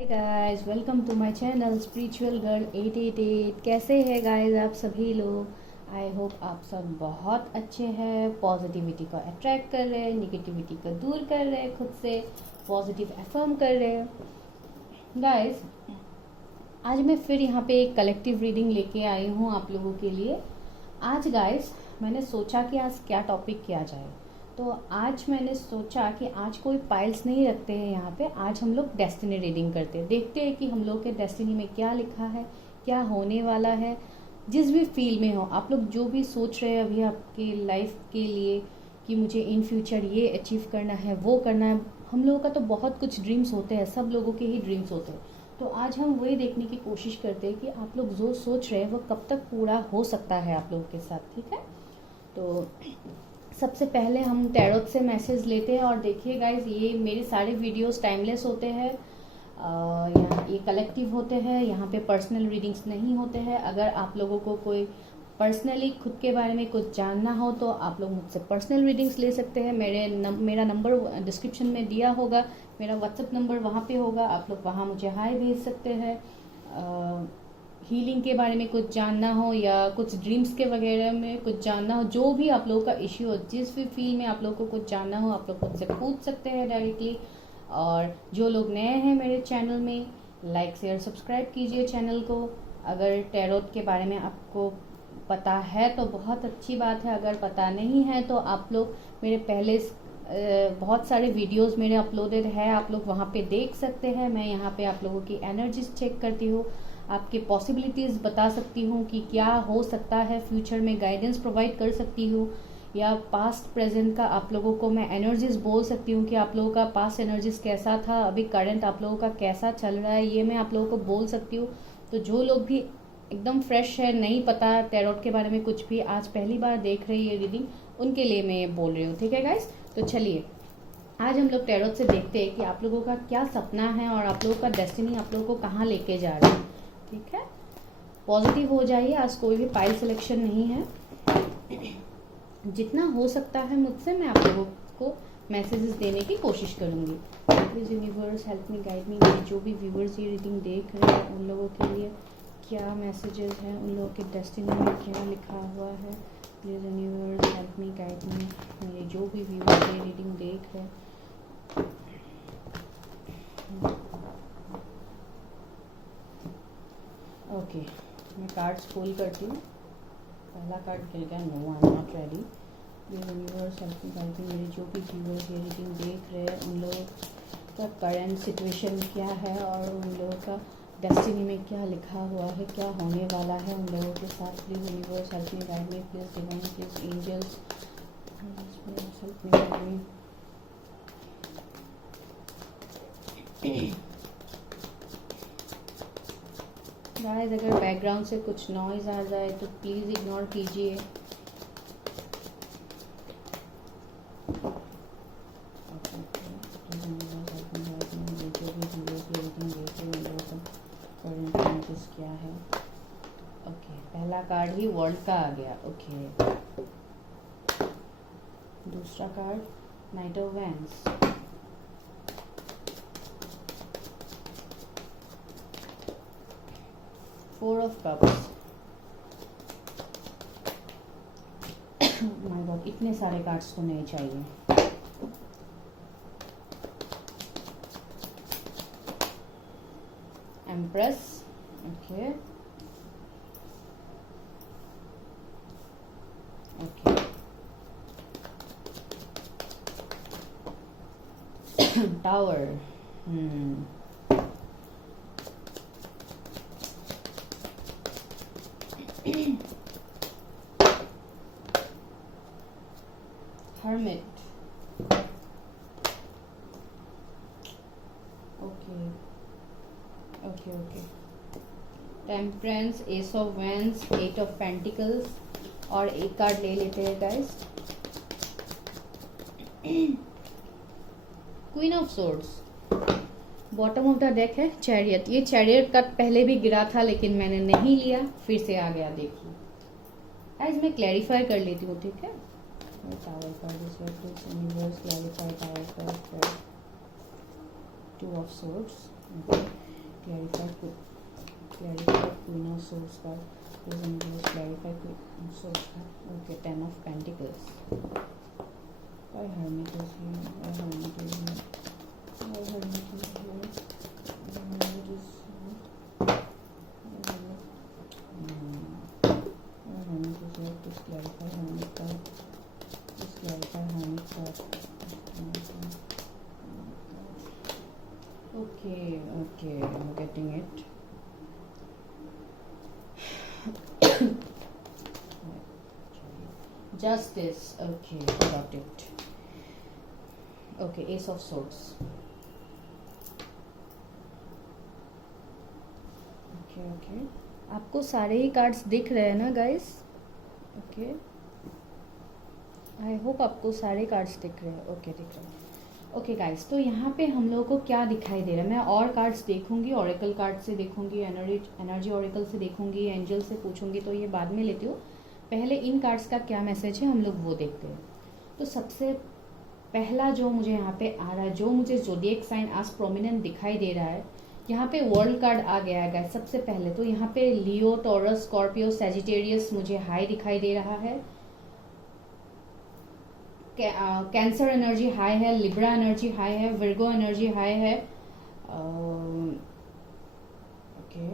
Hi guys, welcome to my channel spiritual girl 888। कैसे हैं guys आप सभी लोग। आई होप आप सब बहुत अच्छे हैं। पॉजिटिविटी को अट्रैक्ट कर रहे हैं, निगेटिविटी को दूर कर रहे हैं, खुद से पॉजिटिव अफर्म कर रहे हैं। गाइस, आज मैं फिर यहाँ पे एक कलेक्टिव रीडिंग लेके आई हूँ आप लोगों के लिए। आज गाइस मैंने सोचा कि आज क्या टॉपिक किया जाए, तो आज मैंने सोचा कि आज कोई पाइल्स नहीं रखते हैं यहाँ पे। आज हम लोग डेस्टिनी रीडिंग करते हैं, देखते हैं कि हम लोग के डेस्टिनी में क्या लिखा है, क्या होने वाला है। जिस भी फील्ड में हो आप लोग, जो भी सोच रहे हैं अभी आपके लाइफ के लिए कि मुझे इन फ्यूचर ये अचीव करना है, वो करना है। हम लोगों का तो बहुत कुछ ड्रीम्स होते हैं, सब लोगों के ही ड्रीम्स होते हैं। तो आज हम वही देखने की कोशिश करते हैं कि आप लोग जो सोच रहे हैं वो कब तक पूरा हो सकता है आप लोगों के साथ। ठीक है, तो सबसे पहले हम टैरोट से मैसेज लेते हैं। और देखिए गाइज, ये मेरे सारे वीडियोस टाइमलेस होते हैं, यहाँ ये कलेक्टिव होते हैं, यहाँ पे पर्सनल रीडिंग्स नहीं होते हैं। अगर आप लोगों को कोई पर्सनली खुद के बारे में कुछ जानना हो तो आप लोग मुझसे पर्सनल रीडिंग्स ले सकते हैं। मेरा नंबर डिस्क्रिप्शन में दिया होगा, मेरा व्हाट्सएप नंबर वहाँ पे होगा, आप लोग वहाँ मुझे हाय भेज सकते हैं। हीलिंग के बारे में कुछ जानना हो या कुछ ड्रीम्स के वगैरह में कुछ जानना हो, जो भी आप लोगों का इश्यू हो, जिस भी फील्ड में आप लोगों को कुछ जानना हो, आप लोग मुझसे पूछ सकते हैं डायरेक्टली। और जो लोग नए हैं मेरे चैनल में, लाइक शेयर सब्सक्राइब कीजिए चैनल को। अगर टैरोट के बारे में आपको पता है तो बहुत अच्छी बात है, अगर पता नहीं है तो आप लोग मेरे पहले बहुत सारे वीडियोस मेरे अपलोडेड है, आप लोग वहाँ पे देख सकते हैं। मैं यहाँ पे आप लोगों की एनर्जीज चेक करती हूँ, आपके पॉसिबिलिटीज़ बता सकती हूँ कि क्या हो सकता है फ्यूचर में, गाइडेंस प्रोवाइड कर सकती हूँ, या पास्ट प्रेजेंट का आप लोगों को मैं एनर्जीज बोल सकती हूँ कि आप लोगों का पास्ट एनर्जीज कैसा था, अभी करंट आप लोगों का कैसा चल रहा है, ये मैं आप लोगों को बोल सकती हूँ। तो जो लोग भी एकदम फ्रेश है, नहीं पता टैरोट के बारे में कुछ भी, आज पहली बार देख रही है रीडिंग, उनके लिए मैं ये बोल रही हूँ। ठीक है गाइस, तो चलिए आज हम लोग टैरोट से देखते हैं कि आप लोगों का क्या सपना है और आप लोगों का डेस्टिनी आप लोगों को कहाँ लेके जा रहा है। ठीक है, पॉजिटिव हो जाइए, आज कोई भी पाइल सिलेक्शन नहीं है। जितना हो सकता है मुझसे मैं आप लोगों को मैसेजेस देने की कोशिश करूंगी। Please universe help me, guide me. मेरे जो भी व्यूवर्स ये रीडिंग देख रहे हैं उन लोगों के लिए क्या मैसेजेस हैं, उन लोगों के डेस्टिनी में क्या लिखा हुआ है। Please universe help me, guide me. मेरे जो भी व्यूवर्स ये रीडिंग देख रहे हैं, ओके मैं कार्ड्स खोल करती हूँ। पहला कार्ड गिर गया, no I am not ready. Universe help me, guide me. मेरे जो भी व्यूवर्स ये रीडिंग देख रहे हैं उन लोगों का करंट सिचुएशन क्या है और उन लोगों का डेस्टिनी में क्या लिखा हुआ है, क्या होने वाला है उन लोगों के साथ। Please universe help me, guide me. Please divine, please angels help me, guide me. Guys, अगर बैकग्राउंड से कुछ नॉइज आ जाए तो प्लीज इग्नोर कीजिए। क्या है? ओके, पहला कार्ड ही वर्ल्ड का आ गया। ओके, दूसरा card knight of wands, four of cups. My god, इतने सारे कार्ड्स तो नहीं चाहिए। Empress, okay okay. Tower, hermit, okay okay okay. Temperance, ace of wands, eight of pentacles, और एक कार्ड ले लेते हैं guys, queen of swords. Bottom of the deck है चैरियट। ये चैरियट कार्ड पहले भी गिरा था लेकिन मैंने नहीं लिया, फिर से आ गया। देखिए गाइस, मैं क्लैरिफाई कर लेती हूँ। ठीक है, tower card, universe clarify tower card, two of swords, queen of source का please English clarify queen of source का okay 10 of pentacles why hermit is here why hermit is here why hermit is here why hermit is here why hermit is here please clarify hermit card please clarify hermit card okay I'm getting it justice okay got it okay ace of swords okay आपको सारे ही cards दिख रहे हैं ना guys okay I hope आपको सारे cards दिख रहे हैं ओके दिख रहे हैं ओके गाइस तो यहाँ पे हम लोगों को क्या दिखाई दे रहा है मैं और कार्ड्स देखूंगी ऑरेकल कार्ड से देखूंगी एनर्जी ऑरेकल से देखूंगी एंजल से पूछूंगी तो ये बाद में लेती हूँ पहले इन कार्ड्स का क्या मैसेज है हम लोग वो देखते हैं तो सबसे पहला जो मुझे यहाँ पे आ रहा है जो मुझे ज़ोडिएक साइन आज प्रोमिनेंट दिखाई दे रहा है यहाँ पे वर्ल्ड कार्ड आ गया है गाइस सबसे पहले तो यहाँ पे लियो टॉरस स्कॉर्पियो सैजिटेरियस मुझे हाई दिखाई दे रहा है कैंसर एनर्जी हाई है लिब्रा एनर्जी हाई है विर्गो एनर्जी हाई है ओके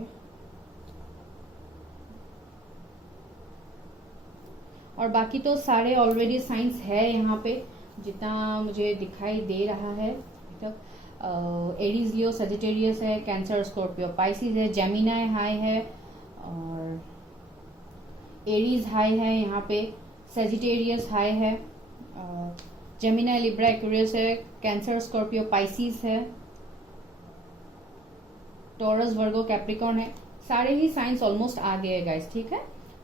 और बाकी तो सारे ऑलरेडी साइंस है यहाँ पे जितना मुझे दिखाई दे रहा है अभी तक एरीज लियो सजिटेरियस है कैंसर स्कॉर्पियो पाइसिस है जेमिनाई हाई है और एरीज हाई है यहाँ पे सजिटेरियस हाई है जेमिनाई लिब्रा एक्वेरियस है कैंसर स्कॉर्पियो पाइसिस है टॉरस वर्गो कैप्रिकॉर्न है सारे ही साइंस ऑलमोस्ट आ गए गाइस ठीक है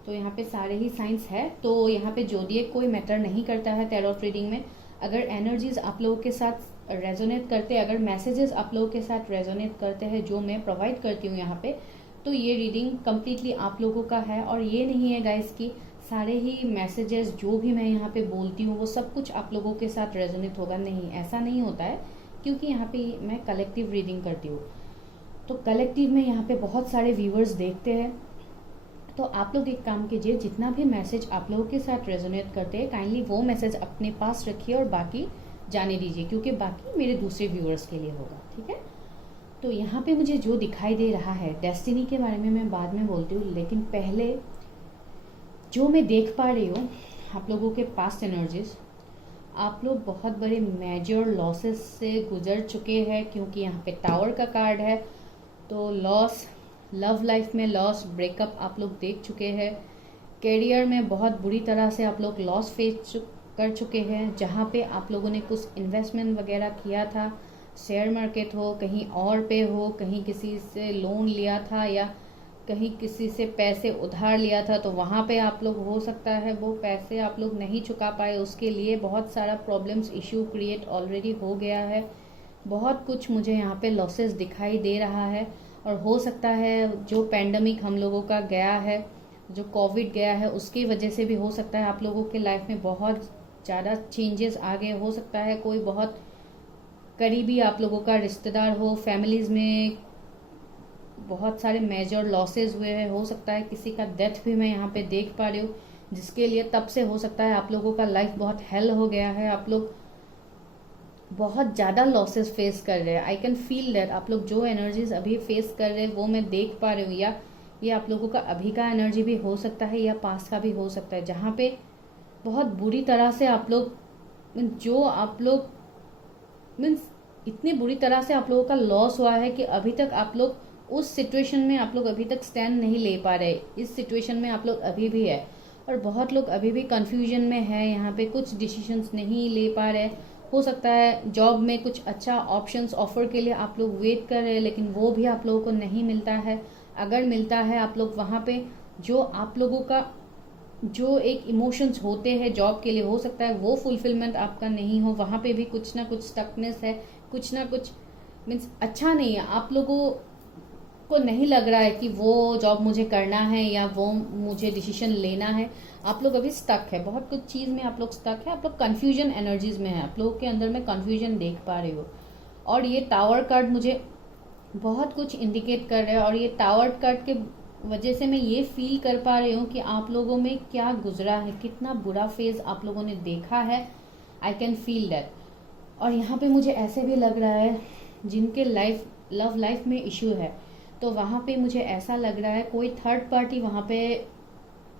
तो यहाँ पे सारे ही साइंस है तो यहाँ पे ज़ोडिएक कोई मैटर नहीं करता है टैरोट रीडिंग में अगर एनर्जीज आप लोगों के साथ रेजोनेट करते हैं अगर मैसेजेस आप लोगों के साथ रेजोनेट करते हैं जो मैं प्रोवाइड करती हूँ यहाँ पे तो ये रीडिंग कम्प्लीटली आप लोगों का है और ये नहीं है गाइस कि सारे ही मैसेजेस जो भी मैं यहाँ पे बोलती हूँ वो सब कुछ आप लोगों के साथ रेजोनेट होगा नहीं ऐसा नहीं होता है क्योंकि यहाँ पे मैं कलेक्टिव रीडिंग करती हूँ तो कलेक्टिव में यहाँ पे बहुत सारे व्यूअर्स देखते हैं तो आप लोग एक काम कीजिए जितना भी मैसेज आप लोगों के साथ रेजोनेट करते हैं काइंडली वो मैसेज अपने पास रखिए और बाकी जाने दीजिए क्योंकि बाकी मेरे दूसरे व्यूअर्स के लिए होगा ठीक है तो यहाँ पे मुझे जो दिखाई दे रहा है डेस्टिनी के बारे में मैं बाद में बोलती हूँ लेकिन पहले जो मैं देख पा रही हूँ आप लोगों के पास्ट एनर्जीज आप लोग बहुत बड़े मेजर लॉसेस से गुजर चुके हैं क्योंकि यहाँ पे टावर का कार्ड है तो लॉस लव लाइफ में लॉस ब्रेकअप आप लोग देख चुके हैं करियर में बहुत बुरी तरह से आप लोग लॉस फेस कर चुके हैं जहाँ पे आप लोगों ने कुछ इन्वेस्टमेंट वगैरह किया था शेयर मार्केट हो कहीं और पे हो कहीं किसी से लोन लिया था या कहीं किसी से पैसे उधार लिया था तो वहाँ पे आप लोग हो सकता है वो पैसे आप लोग नहीं चुका पाए उसके लिए बहुत सारा प्रॉब्लम्स इश्यू क्रिएट ऑलरेडी हो गया है बहुत कुछ मुझे यहाँ पे लॉसेस दिखाई दे रहा है और हो सकता है जो पैंडमिक हम लोगों का गया है जो कोविड गया है उसकी वजह से भी हो सकता है आप लोगों के लाइफ में बहुत ज़्यादा चेंजेस आ गए हो सकता है कोई बहुत करीबी आप लोगों का रिश्तेदार हो फैमिलीज में बहुत सारे मेजर लॉसेस हुए हैं हो सकता है किसी का डेथ भी मैं यहाँ पे देख पा रही हूँ जिसके लिए तब से हो सकता है आप लोगों का लाइफ बहुत हेल हो गया है आप लोग बहुत ज़्यादा लॉसेस फेस कर रहे हैं आई कैन फील दैट आप लोग जो एनर्जीज अभी फेस कर रहे हैं वो मैं देख पा रही हूँ या ये आप लोगों का अभी का एनर्जी भी हो सकता है या पास्ट का भी हो सकता है जहाँ पे बहुत बुरी तरह से आप लोग जो आप लोग मीन्स इतनी बुरी तरह से आप लोगों का लॉस हुआ है कि अभी तक आप लोग उस सिचुएशन में आप लोग अभी तक स्टैंड नहीं ले पा रहे इस सिचुएशन में आप लोग अभी भी है और बहुत लोग अभी भी कंफ्यूजन में है यहाँ पे कुछ डिसीजंस नहीं ले पा रहे हो सकता है जॉब में कुछ अच्छा ऑप्शंस ऑफर के लिए आप लोग वेट कर रहे हैं लेकिन वो भी आप लोगों को नहीं मिलता है अगर मिलता है आप लोग वहाँ पे जो आप लोगों का जो एक इमोशंस होते हैं जॉब के लिए हो सकता है वो फुलफिलमेंट आपका नहीं हो वहाँ पे भी कुछ ना कुछ स्टकनेस है कुछ ना कुछ मीन्स अच्छा नहीं है आप लोगों को नहीं लग रहा है कि वो जॉब मुझे करना है या वो मुझे डिसीजन लेना है आप लोग अभी स्टक है बहुत कुछ चीज़ में आप लोग स्टक है आप लोग कन्फ्यूजन एनर्जीज में है आप लोगों के अंदर में कन्फ्यूजन देख पा रही हो और ये टावर कार्ड मुझे बहुत कुछ इंडिकेट कर रहा है और ये टावर कार्ड के वजह से मैं ये फील कर पा रही हूँ कि आप लोगों में क्या गुजरा है, कितना बुरा फेज आप लोगों ने देखा है। I can feel that. और यहाँ पे मुझे ऐसे भी लग रहा है जिनके लव लाइफ में इश्यू है, तो वहाँ पे मुझे ऐसा लग रहा है कोई थर्ड पार्टी वहाँ पे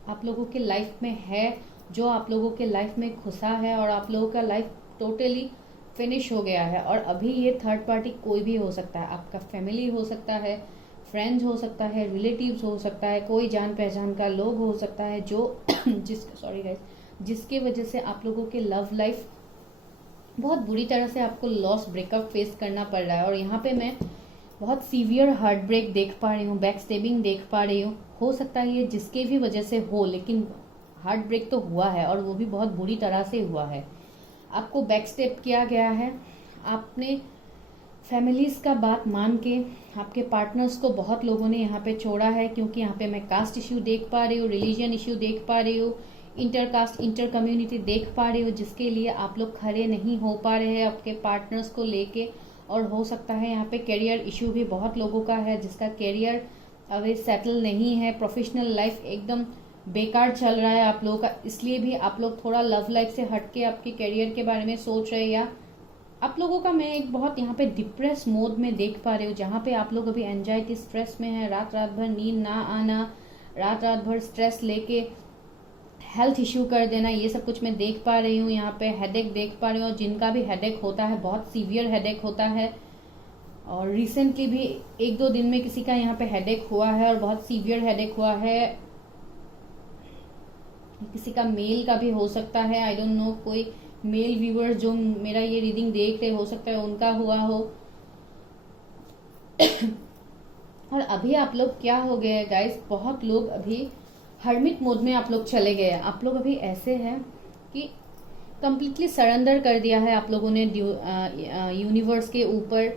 आप लोगों के लाइफ में है, जो आप लोगों के लाइफ में घुसा है और आप लोगों का लाइफ टोटली फिनिश हो गया है। और अभी ये थर्ड पार्टी कोई भी हो सकता है, आपका फैमिली हो सकता है, फ्रेंड्स हो सकता है, रिलेटिव्स हो सकता है, कोई जान पहचान का लोग हो सकता है जो जिसके वजह से आप लोगों के लव लाइफ बहुत बुरी तरह से आपको लॉस ब्रेकअप फेस करना पड़ रहा है। और यहाँ पे मैं बहुत सीवियर हार्ट ब्रेक देख पा रही हूँ, बैक स्टेबिंग देख पा रही हूँ। हो सकता है ये जिसके भी वजह से हो, लेकिन हार्ट ब्रेक तो हुआ है और वो भी बहुत बुरी तरह से हुआ है। आपको बैक स्टेप किया गया है, आपने फैमिलीज का बात मान के आपके पार्टनर्स को बहुत लोगों ने यहाँ पे छोड़ा है, क्योंकि यहाँ पे मैं कास्ट इश्यू देख पा रही हूँ, रिलीजन इश्यू देख पा रही हूँ, इंटर कास्ट इंटर कम्युनिटी देख पा रही हूँ, जिसके लिए आप लोग खड़े नहीं हो पा रहे हैं आपके पार्टनर्स को लेके। और हो सकता है यहाँ पे करियर इश्यू भी बहुत लोगों का है, जिसका करियर अभी सेटल नहीं है, प्रोफेशनल लाइफ एकदम बेकार चल रहा है आप लोगों का, इसलिए भी आप लोग थोड़ा लव लाइफ से हटके आपके करियर के बारे में सोच रहे हैं। या आप लोगों का मैं एक बहुत यहाँ पे डिप्रेस मोड में देख पा रही हूँ, जहाँ पे आप लोग अभी एंजाइटी स्ट्रेस में है, रात रात भर नींद ना आना, रात रात भर स्ट्रेस लेके हेल्थ इश्यू कर देना, ये सब कुछ मैं देख पा रही हूँ। यहाँ पे हेडेक देख पा रही हूँ, जिनका भी हेडेक होता है बहुत सीवियर हेडेक होता है। और रिसेंटली भी 1-2 दिन में किसी का यहाँ पे हेडेक हुआ है और बहुत सीवियर हेडेक हुआ है, किसी का मेल का भी हो सकता है, आई डोंट नो, कोई मेल व्यूअर्स जो मेरा ये रीडिंग देख रहे हो सकता है उनका हुआ हो। और अभी आप लोग क्या हो गए हैं गाइस, बहुत लोग अभी हर्मिट मोड में आप लोग चले गए हैं। आप लोग अभी ऐसे हैं कि कंप्लीटली सरेंडर कर दिया है आप लोगों ने यूनिवर्स के ऊपर,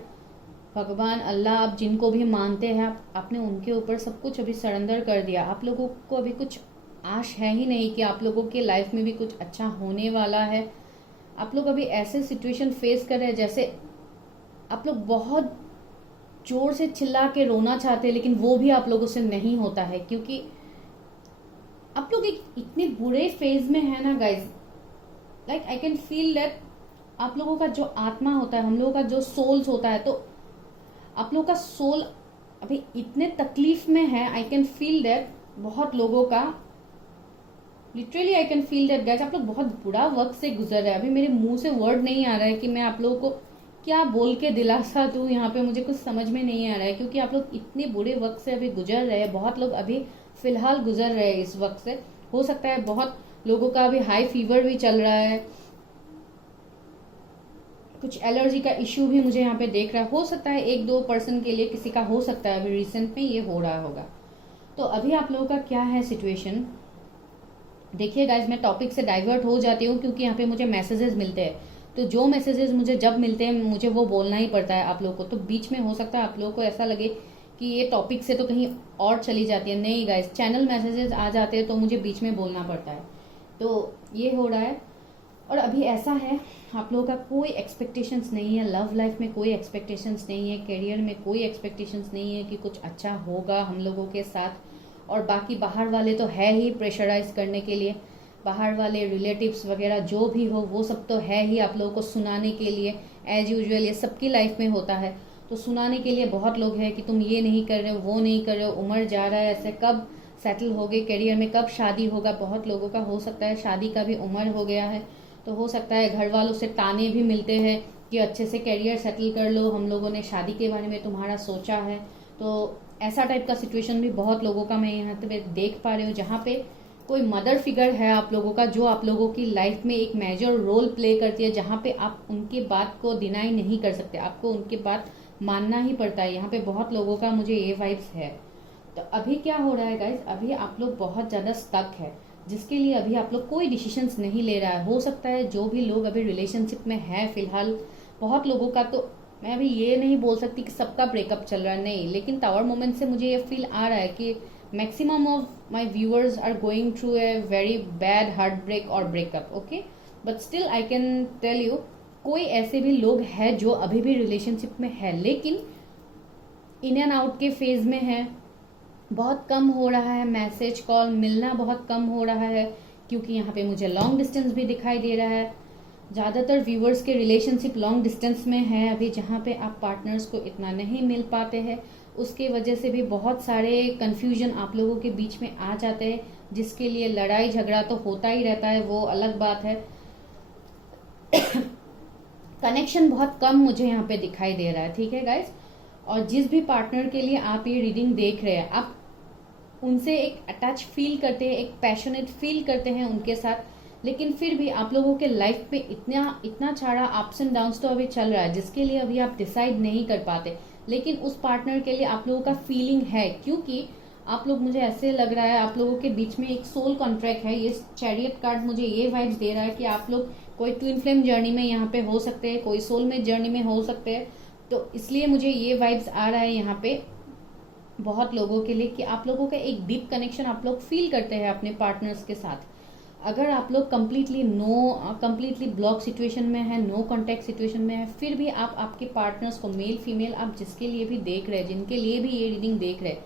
भगवान अल्लाह आप जिनको भी मानते हैं आपने उनके ऊपर सब कुछ अभी सरेंडर कर दिया। आप लोगों को अभी कुछ आश है ही नहीं कि आप लोगों के लाइफ में भी कुछ अच्छा होने वाला है। आप लोग अभी ऐसे सिचुएशन फेस कर रहे हैं जैसे आप लोग बहुत जोर से चिल्ला के रोना चाहते हैं, लेकिन वो भी आप लोगों से नहीं होता है, क्योंकि आप लोग एक इतने बुरे फेज में है ना guys. Like I can feel that आप लोगों का जो आत्मा होता है, हम लोगों का जो सोल्स होता है, तो आप लोगों का सोल अभी इतने तकलीफ में है। आई कैन फील दैट बहुत लोगों का literally I can feel that guys, आप लोग बहुत बुरा वक्त से गुजर रहे हैं। अभी मेरे मुंह से वर्ड नहीं आ रहा है कि मैं आप लोगों को क्या बोल के दिलासा दूं, यहाँ पे मुझे कुछ समझ में नहीं आ रहा है, क्योंकि आप लोग इतने बुरे वक्त से अभी गुजर रहे हैं। बहुत लोग अभी फिलहाल गुजर रहे हैं इस वक्त से। हो सकता है बहुत लोगों का अभी हाई फीवर भी चल रहा है, कुछ एलर्जी का इश्यू भी मुझे यहाँ पे देख रहा है। हो सकता है 1-2 पर्सन के लिए किसी का हो सकता है अभी रिसेंट में ये हो रहा होगा। तो अभी आप लोगों का क्या है सिचुएशन, देखिए गाइज, मैं टॉपिक से डाइवर्ट हो जाती हूँ क्योंकि यहाँ पे मुझे मैसेजेस मिलते हैं, तो जो मैसेजेस मुझे जब मिलते हैं मुझे वो बोलना ही पड़ता है आप लोगों को। तो बीच में हो सकता है आप लोगों को ऐसा लगे कि ये टॉपिक से तो कहीं और चली जाती है, नहीं गाइज, चैनल मैसेजेस आ जाते हैं तो मुझे बीच में बोलना पड़ता है, तो ये हो रहा है। और अभी ऐसा है आप लोगों का कोई एक्सपेक्टेशंस नहीं है, लव लाइफ में कोई एक्सपेक्टेशंस नहीं है, करियर में कोई एक्सपेक्टेशंस नहीं है कि कुछ अच्छा होगा हम लोगों के साथ। और बाकी बाहर वाले तो है ही प्रेशराइज करने के लिए, बाहर वाले रिलेटिव्स वगैरह जो भी हो वो सब तो है ही आप लोगों को सुनाने के लिए। एज यूजुअल ये सबकी लाइफ में होता है, तो सुनाने के लिए बहुत लोग हैं कि तुम ये नहीं कर रहे हो, वो नहीं कर रहे हो, उम्र जा रहा है, ऐसे कब सेटल हो गए करियर में, कब शादी होगा। बहुत लोगों का हो सकता है शादी का भी उम्र हो गया है, तो हो सकता है घर वालों से ताने भी मिलते हैं कि अच्छे से करियर सेटल कर लो, हम लोगों ने शादी के बारे में तुम्हारा सोचा है। तो ऐसा टाइप का सिचुएशन भी बहुत लोगों का मैं यहाँ पे देख पा रही हूँ, जहाँ पे कोई मदर फिगर है आप लोगों का जो आप लोगों की लाइफ में एक मेजर रोल प्ले करती है, जहाँ पे आप उनकी बात को डिनाई नहीं कर सकते, आपको उनकी बात मानना ही पड़ता है। यहाँ पे बहुत लोगों का मुझे ये वाइब्स है। तो अभी क्या हो रहा है गाइज, अभी आप लोग बहुत ज्यादा स्टक है, जिसके लिए अभी आप लोग कोई डिसीजंस नहीं ले रहा है। हो सकता है जो भी लोग अभी रिलेशनशिप में है फिलहाल, बहुत लोगों का, तो मैं अभी ये नहीं बोल सकती कि सबका ब्रेकअप चल रहा है, नहीं, लेकिन टावर मोमेंट से मुझे ये फील आ रहा है कि maximum of my viewers are going through a very bad heart break और breakup, okay. But still I can tell you, कोई ऐसे भी लोग हैं जो अभी भी रिलेशनशिप में है, लेकिन इन एंड आउट के फेज में है, बहुत कम हो रहा है, मैसेज कॉल मिलना बहुत कम हो रहा है, क्योंकि यहाँ पे मुझे लॉन्ग डिस्टेंस भी दिखाई दे रहा है। ज़्यादातर व्यूवर्स के रिलेशनशिप लॉन्ग डिस्टेंस में है अभी, जहाँ पे आप पार्टनर्स को इतना नहीं मिल पाते हैं। उसके वजह से भी बहुत सारे कन्फ्यूजन आप लोगों के बीच में आ जाते हैं, जिसके लिए लड़ाई झगड़ा तो होता ही रहता है, वो अलग बात है। कनेक्शन बहुत कम मुझे यहाँ पे दिखाई दे रहा है, ठीक है गाइज। और जिस भी पार्टनर के लिए आप ये रीडिंग देख रहे हैं, आप उनसे एक अटैच फील करते हैं, एक पैशनेट फील करते हैं उनके साथ, लेकिन फिर भी आप लोगों के लाइफ में इतना इतना सारा अप्स एंड डाउन्स तो अभी चल रहा है, जिसके लिए अभी आप डिसाइड नहीं कर पाते। लेकिन उस पार्टनर के लिए आप लोगों का फीलिंग है, क्योंकि आप लोग, मुझे ऐसे लग रहा है आप लोगों के बीच में एक सोल कॉन्ट्रैक्ट है। ये चैरियट कार्ड मुझे ये वाइब्स दे रहा है कि आप लोग कोई ट्विन फ्लेम जर्नी में यहाँ पे हो सकते हैं, कोई सोलमेट जर्नी में हो सकते हैं। तो इसलिए मुझे ये वाइब्स आ रहा है यहाँ पे बहुत लोगों के लिए कि आप लोगों का एक डीप कनेक्शन आप लोग फील करते हैं अपने पार्टनर्स के साथ। अगर आप लोग कंप्लीटली ब्लॉक सिचुएशन में है, नो कांटेक्ट सिचुएशन में है, फिर भी आप आपके पार्टनर्स को, मेल फीमेल, आप जिसके लिए भी देख रहे हैं, जिनके लिए भी ये रीडिंग देख रहे हैं,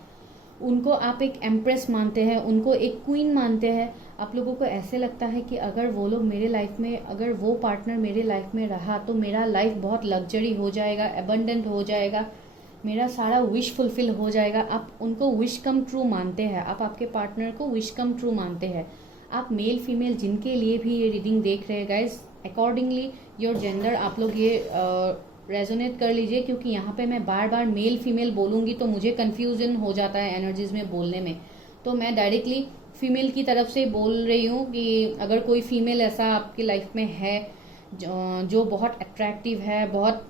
उनको आप एक एम्प्रेस मानते हैं, उनको एक क्वीन मानते हैं। आप लोगों को ऐसे लगता है कि अगर वो लोग मेरे लाइफ में, अगर वो पार्टनर मेरे लाइफ में रहा तो मेरा लाइफ बहुत लग्जरी हो जाएगा, एबंडेंट हो जाएगा, मेरा सारा विश फुलफिल हो जाएगा। आप उनको विश कम ट्रू मानते हैं, आप आपके पार्टनर को विश कम ट्रू मानते हैं। आप मेल फीमेल जिनके लिए भी ये रीडिंग देख रहे हैं गाइस, अकॉर्डिंगली योर जेंडर आप लोग ये रेजोनेट कर लीजिए, क्योंकि यहाँ पे मैं बार बार मेल फीमेल बोलूंगी तो मुझे कंफ्यूजन हो जाता है एनर्जीज में बोलने में। तो मैं डायरेक्टली फीमेल की तरफ से बोल रही हूँ कि अगर कोई फीमेल ऐसा आपकी लाइफ में है जो बहुत अट्रैक्टिव है, बहुत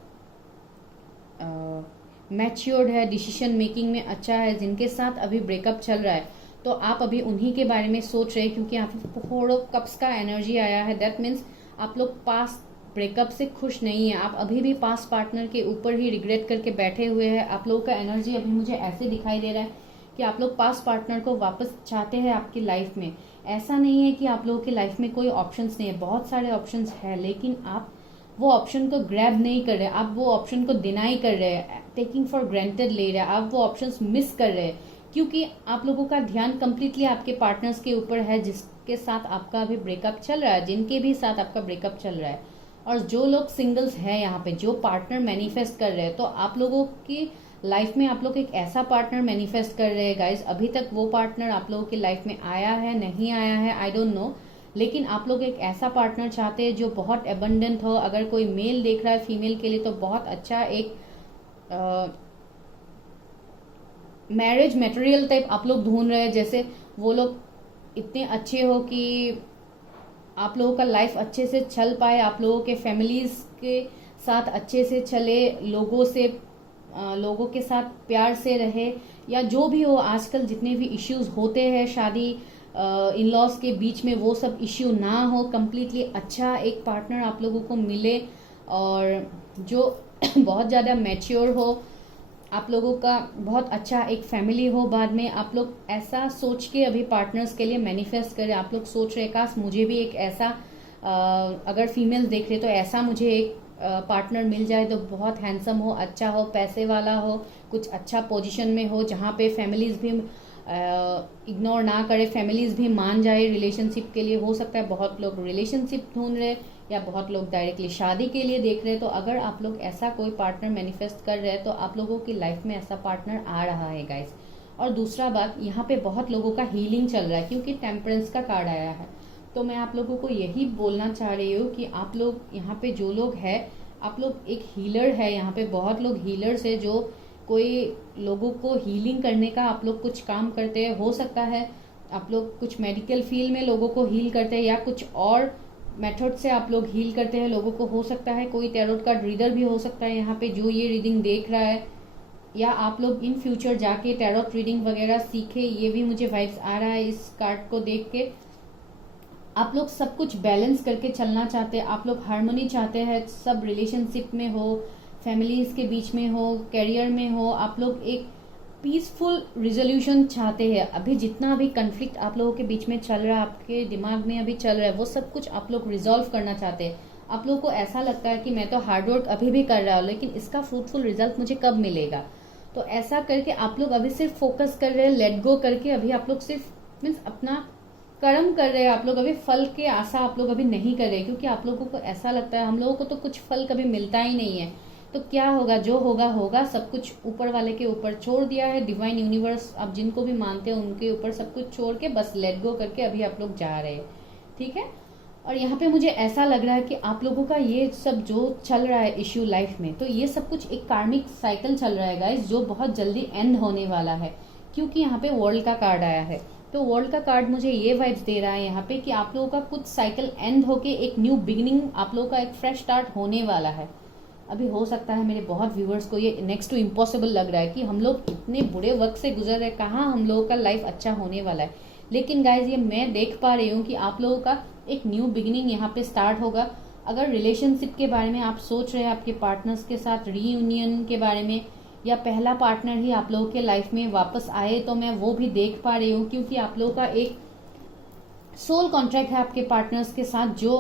मैच्योर्ड है, डिसीजन मेकिंग में अच्छा है, जिनके साथ अभी ब्रेकअप चल रहा है, तो आप अभी उन्हीं के बारे में सोच रहे हैं, क्योंकि यहाँ पे 4 ऑफ कप्स का एनर्जी आया है। दैट मीन्स आप लोग पास्ट ब्रेकअप से खुश नहीं है, आप अभी भी पास्ट पार्टनर के ऊपर ही रिग्रेट करके बैठे हुए हैं। आप लोगों का एनर्जी अभी मुझे ऐसे दिखाई दे रहा है कि आप लोग पास्ट पार्टनर को वापस चाहते हैं आपकी लाइफ में। ऐसा नहीं है कि आप लोगों की लाइफ में कोई ऑप्शंस नहीं है, बहुत सारे ऑप्शंस है, लेकिन आप वो ऑप्शन को ग्रैब नहीं कर रहे, आप वो ऑप्शन को डिनाई कर रहे हैं, टेकिंग फॉर ग्रांटेड ले रहे हैं, आप वो ऑप्शंस मिस कर रहे हैं, क्योंकि आप लोगों का ध्यान कंप्लीटली आपके पार्टनर्स के ऊपर है, जिसके साथ आपका अभी ब्रेकअप चल रहा है, जिनके भी साथ आपका ब्रेकअप चल रहा है। और जो लोग सिंगल्स हैं यहाँ पे, जो पार्टनर मैनिफेस्ट कर रहे हैं, तो आप लोगों की लाइफ में आप लोग एक ऐसा पार्टनर मैनिफेस्ट कर रहे हैं गाइज। अभी तक वो पार्टनर आप लोगों की लाइफ में आया है, नहीं आया है, आई डोंट नो, लेकिन आप लोग एक ऐसा पार्टनर चाहते हैं जो बहुत एबंडेंट हो। अगर कोई मेल देख रहा है फीमेल के लिए, तो बहुत अच्छा एक मैरिज मटेरियल टाइप आप लोग ढूंढ रहे हैं, जैसे वो लोग इतने अच्छे हो कि आप लोगों का लाइफ अच्छे से चल पाए, आप लोगों के फैमिलीज के साथ अच्छे से चले, लोगों के साथ प्यार से रहे, या जो भी हो। आजकल जितने भी इश्यूज होते हैं शादी इन लॉज के बीच में, वो सब इश्यू ना हो, कंप्लीटली अच्छा एक पार्टनर आप लोगों को मिले, और जो बहुत ज़्यादा मैच्योर हो, आप लोगों का बहुत अच्छा एक फैमिली हो बाद में। आप लोग ऐसा सोच के अभी पार्टनर्स के लिए मैनिफेस्ट करें। आप लोग सोच रहे काश मुझे भी एक ऐसा, अगर फीमेल्स देख रहे तो ऐसा मुझे एक पार्टनर मिल जाए, तो बहुत हैंडसम हो, अच्छा हो, पैसे वाला हो, कुछ अच्छा पोजीशन में हो, जहाँ पे फैमिलीज भी इग्नोर ना करे, फैमिलीज भी मान जाए रिलेशनशिप के लिए। हो सकता है बहुत लोग रिलेशनशिप ढूंढ रहे, या बहुत लोग डायरेक्टली शादी के लिए देख रहे हैं। तो अगर आप लोग ऐसा कोई पार्टनर मैनिफेस्ट कर रहे हैं, तो आप लोगों की लाइफ में ऐसा पार्टनर आ रहा है गाइस। और दूसरा बात, यहाँ पे बहुत लोगों का हीलिंग चल रहा है, क्योंकि टेम्परेंस का कार्ड आया है। तो मैं आप लोगों को यही बोलना चाह रही हूँ कि आप लोग यहाँ पे जो लोग हैं, आप लोग एक हीलर है, यहाँ पे बहुत लोग हीलर्स है, जो कोई लोगों को हीलिंग करने का आप लोग कुछ काम करते हैं। हो सकता है आप लोग कुछ मेडिकल फील्ड में लोगों को हील करते हैं, या कुछ और मेथड से आप लोग हील करते हैं लोगों को। हो सकता है कोई टैरोट कार्ड रीडर भी हो सकता है यहाँ पे जो ये रीडिंग देख रहा है, या आप लोग इन फ्यूचर जाके टैरोट रीडिंग वगैरह सीखे, ये भी मुझे वाइब्स आ रहा है इस कार्ड को देख के। आप लोग सब कुछ बैलेंस करके चलना चाहते हैं, आप लोग हार्मनी चाहते हैं, सब रिलेशनशिप में हो, फैमिलीज के बीच में हो, करियर में हो, आप लोग एक पीसफुल रिजोल्यूशन चाहते हैं। अभी जितना भी कन्फ्लिक्ट आप लोगों के बीच में चल रहा है, आपके दिमाग में अभी चल रहा है, वो सब कुछ आप लोग रिजॉल्व करना चाहते हैं। आप लोगों को ऐसा लगता है कि मैं तो हार्ड वर्क अभी भी कर रहा हूँ, लेकिन इसका फ्रूटफुल रिजल्ट मुझे कब मिलेगा। तो ऐसा करके आप लोग अभी सिर्फ फोकस कर रहे हैं, लेट गो करके अभी आप लोग सिर्फ मीन्स अपना कर्म कर रहे हैं। आप लोग अभी फल के आशा आप लोग अभी नहीं कर रहे, क्योंकि आप लोगों को ऐसा लगता है हम लोगों को तो कुछ फल कभी मिलता ही नहीं है, तो क्या होगा, जो होगा होगा, सब कुछ ऊपर वाले के ऊपर छोड़ दिया है। डिवाइन यूनिवर्स आप जिनको भी मानते हैं उनके ऊपर सब कुछ छोड़ के बस लेट गो करके अभी आप लोग जा रहे हैं, ठीक है। और यहाँ पे मुझे ऐसा लग रहा है कि आप लोगों का ये सब जो चल रहा है इश्यू लाइफ में, तो ये सब कुछ एक कार्मिक साइकिल चल रहा है गाइस, जो बहुत जल्दी एंड होने वाला है, क्योंकि यहाँ पे वर्ल्ड का कार्ड आया है। तो वर्ल्ड का कार्ड मुझे ये वाइब्स दे रहा है यहाँ पे कि आप लोगों का कुछ साइकिल एंड होके एक न्यू बिगिनिंग, आप लोगों का एक फ्रेश स्टार्ट होने वाला है। अभी हो सकता है मेरे बहुत व्यूअर्स को ये नेक्स्ट टू इम्पॉसिबल लग रहा है कि हम लोग इतने बुरे वक्त से गुजर रहे, कहाँ हम लोगों का लाइफ अच्छा होने वाला है। लेकिन गाइज ये मैं देख पा रही हूँ कि आप लोगों का एक न्यू बिगिनिंग यहाँ पे स्टार्ट होगा। अगर रिलेशनशिप के बारे में आप सोच रहे हैं, आपके पार्टनर्स के साथ रीयूनियन के बारे में, या पहला पार्टनर ही आप लोगों के लाइफ में वापस आए, तो मैं वो भी देख पा रही हूँ, क्योंकि आप लोगों का एक सोल कॉन्ट्रैक्ट है आपके पार्टनर्स के साथ। जो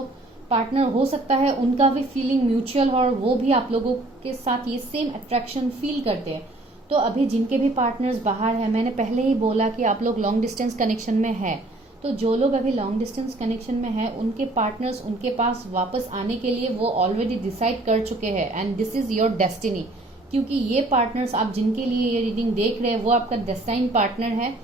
पार्टनर हो सकता है उनका भी फीलिंग म्यूचुअल, और वो भी आप लोगों के साथ ये सेम अट्रैक्शन फील करते हैं। तो अभी जिनके भी पार्टनर्स बाहर है, मैंने पहले ही बोला कि आप लोग लॉन्ग डिस्टेंस कनेक्शन में है, तो जो लोग अभी लॉन्ग डिस्टेंस कनेक्शन में है उनके पार्टनर्स उनके पास वापस आने के लिए वो ऑलरेडी डिसाइड कर चुके हैं, and this is your destiny. क्योंकि ये पार्टनर्स आप जिनके लिए ये रीडिंग देख रहे हैं वो आपका डेस्टाइन पार्टनर है,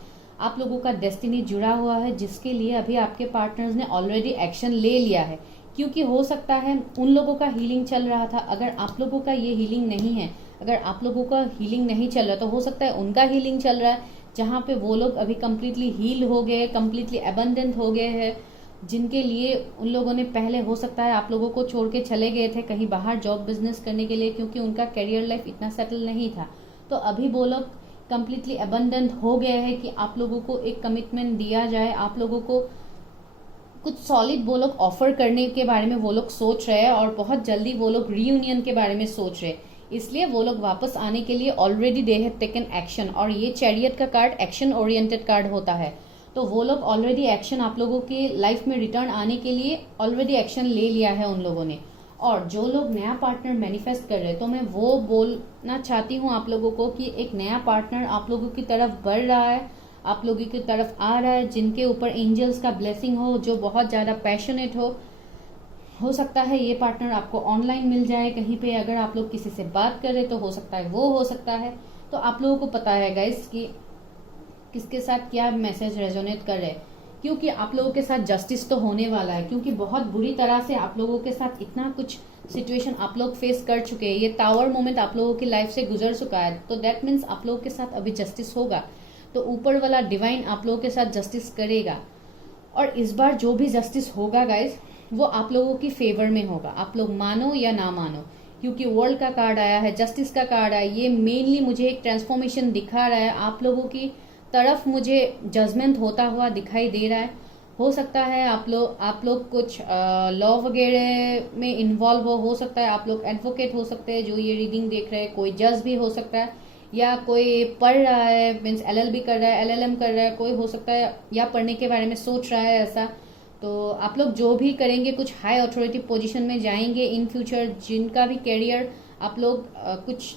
आप लोगों का डेस्टिनी जुड़ा हुआ है, जिसके लिए अभी आपके पार्टनर्स ने ऑलरेडी एक्शन ले लिया है। क्योंकि हो सकता है उन लोगों का हीलिंग चल रहा था, अगर आप लोगों का ये हीलिंग नहीं है, अगर आप लोगों का हीलिंग नहीं चल रहा, तो हो सकता है उनका हीलिंग चल रहा है, जहाँ पे वो लोग अभी कम्प्लीटली हील हो गए, कम्प्लीटली अबंडेंट हो गए हैं, जिनके लिए उन लोगों ने पहले हो सकता है आप लोगों को छोड़ के चले गए थे कहीं बाहर जॉब बिजनेस करने के लिए, क्योंकि उनका करियर लाइफ इतना सेटल नहीं था। तो अभी वो लोग कम्प्लीटली अबंडेंट हो गए हैं कि आप लोगों को एक कमिटमेंट दिया जाए, आप लोगों को कुछ सॉलिड वो लोग ऑफर करने के बारे में वो लोग सोच रहे हैं, और बहुत जल्दी वो लोग रीयूनियन के बारे में सोच रहे हैं। इसलिए वो लोग वापस आने के लिए already they have taken action, और ये चैरियट का कार्ड एक्शन ओरिएंटेड कार्ड होता है। तो वो लोग ऑलरेडी एक्शन आप लोगों की लाइफ में रिटर्न आने के लिए ऑलरेडी एक्शन ले लिया है उन लोगों ने। और जो लोग नया पार्टनर मैनिफेस्ट कर रहे हैं, तो मैं वो बोलना चाहती हूँ आप लोगों को कि एक नया पार्टनर आप लोगों की तरफ बढ़ रहा है, आप लोगों की तरफ आ रहा है, जिनके ऊपर एंजल्स का ब्लेसिंग हो, जो बहुत ज़्यादा पैशनेट हो सकता है ये पार्टनर आपको ऑनलाइन मिल जाए कहीं पे, अगर आप लोग किसी से बात कर रहे तो हो सकता है वो हो सकता है। तो आप लोगों को पता है गाइस कि किसके साथ क्या मैसेज रेजोनेट कर रहे हैं, क्योंकि आप लोगों के साथ जस्टिस तो होने वाला है, क्योंकि बहुत बुरी तरह से आप लोगों के साथ इतना कुछ सिचुएशन आप लोग फेस कर चुके हैं, ये टावर मोमेंट आप लोगों की लाइफ से गुजर चुका है, तो दैट मीन्स आप लोगों के साथ अभी जस्टिस होगा। तो ऊपर वाला डिवाइन आप लोगों के साथ जस्टिस करेगा, और इस बार जो भी जस्टिस होगा गाइज वो आप लोगों की फेवर में होगा, आप लोग मानो या ना मानो, क्योंकि वर्ल्ड का कार्ड आया है, जस्टिस का कार्ड आया, ये मेनली मुझे एक ट्रांसफॉर्मेशन दिखा रहा है, आप लोगों की तरफ मुझे जजमेंट होता हुआ दिखाई दे रहा है। हो सकता है आप लोग कुछ लॉ वगैरह में इन्वॉल्व हो सकता है आप लोग एडवोकेट हो सकते हैं जो ये रीडिंग देख रहे हैं, कोई जज भी हो सकता है, या कोई पढ़ रहा है मीन्स LLB कर रहा है, LLM कर रहा है, कोई हो सकता है या पढ़ने के बारे में सोच रहा है ऐसा। तो आप लोग जो भी करेंगे कुछ हाई अथॉरिटी पोजीशन में जाएंगे इन फ्यूचर, जिनका भी कैरियर आप लोग कुछ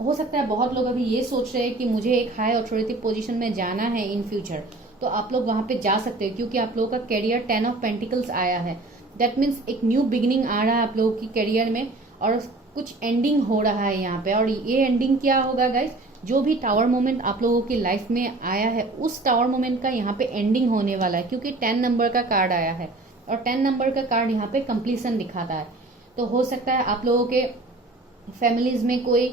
हो सकता है, बहुत लोग अभी ये सोच रहे हैं कि मुझे एक हाई अथॉरिटी पोजीशन में जाना है इन फ्यूचर, तो आप लोग वहां पे जा सकते हैं, क्योंकि आप लोगों का कैरियर 10 ऑफ पेंटिकल्स आया है। दैट मीन्स एक न्यू बिगिनिंग आ रहा है आप लोगों की कैरियर में, और कुछ एंडिंग हो रहा है यहाँ पे। और ये एंडिंग क्या होगा गाइज, जो भी टावर मोमेंट आप लोगों की लाइफ में आया है उस टावर मोमेंट का यहाँ पे एंडिंग होने वाला है, क्योंकि 10 नंबर का कार्ड आया है, और 10 नंबर का कार्ड यहाँ पे कंप्लीसन दिखाता है। तो हो सकता है आप लोगों के फैमिलीज में कोई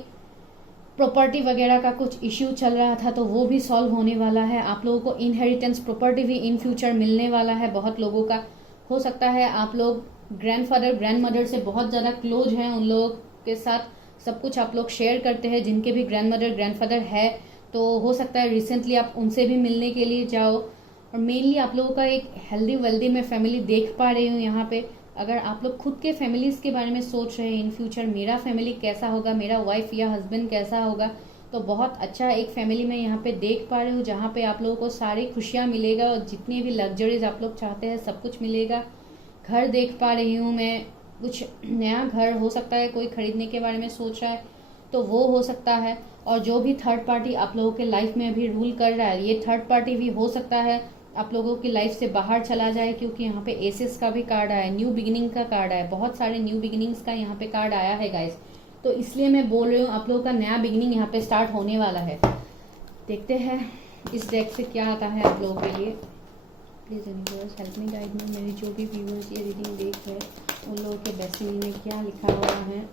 प्रॉपर्टी वगैरह का कुछ इश्यू चल रहा था, तो वो भी सॉल्व होने वाला है। आप लोगों को इनहेरिटेंस प्रॉपर्टी भी इन फ्यूचर मिलने वाला है बहुत लोगों का। हो सकता है आप लोग ग्रैंडफादर ग्रैंडमदर से बहुत ज़्यादा क्लोज हैं, उन लोगों के साथ सब कुछ आप लोग शेयर करते हैं, जिनके भी ग्रैंडमदर ग्रैंडफादर है, तो हो सकता है रिसेंटली आप उनसे भी मिलने के लिए जाओ। और मेनली आप लोगों का एक हेल्दी वेल्दी मैं फैमिली देख पा रही हूँ यहाँ पे। अगर आप लोग खुद के फैमिलीज के बारे में सोच रहे हैं इन फ्यूचर, मेरा फैमिली कैसा होगा, मेरा वाइफ या हस्बैंड कैसा होगा, तो बहुत अच्छा एक फैमिली में यहाँ पे देख पा रही हूँ, जहाँ पे आप लोगों को सारी खुशियाँ मिलेगा, और जितनी भी लग्जरीज आप लोग चाहते हैं सब कुछ मिलेगा। घर देख पा रही हूँ मैं, कुछ नया घर हो सकता है कोई खरीदने के बारे में सोच रहा है, तो वो हो सकता है। और जो भी थर्ड पार्टी आप लोगों के लाइफ में अभी रूल कर रहा है, ये थर्ड पार्टी भी हो सकता है आप लोगों की लाइफ से बाहर चला जाए, क्योंकि यहाँ पे एसेस का भी कार्ड आया है, न्यू बिगिनिंग का कार्ड आया है, बहुत सारे न्यू बिगिनिंग्स का यहाँ पे कार्ड आया है गाइस। तो इसलिए मैं बोल रही हूँ आप लोगों का नया बिगिनिंग यहाँ पे स्टार्ट होने वाला है। देखते हैं इस डेक से क्या आता है आप लोगों के लिए। Please universe help me guide मी। मेरी जो भी व्यूअर्स ये रीडिंग देख रहे हैं उन लोगों के डेस्टिनी में क्या लिखा हुआ है,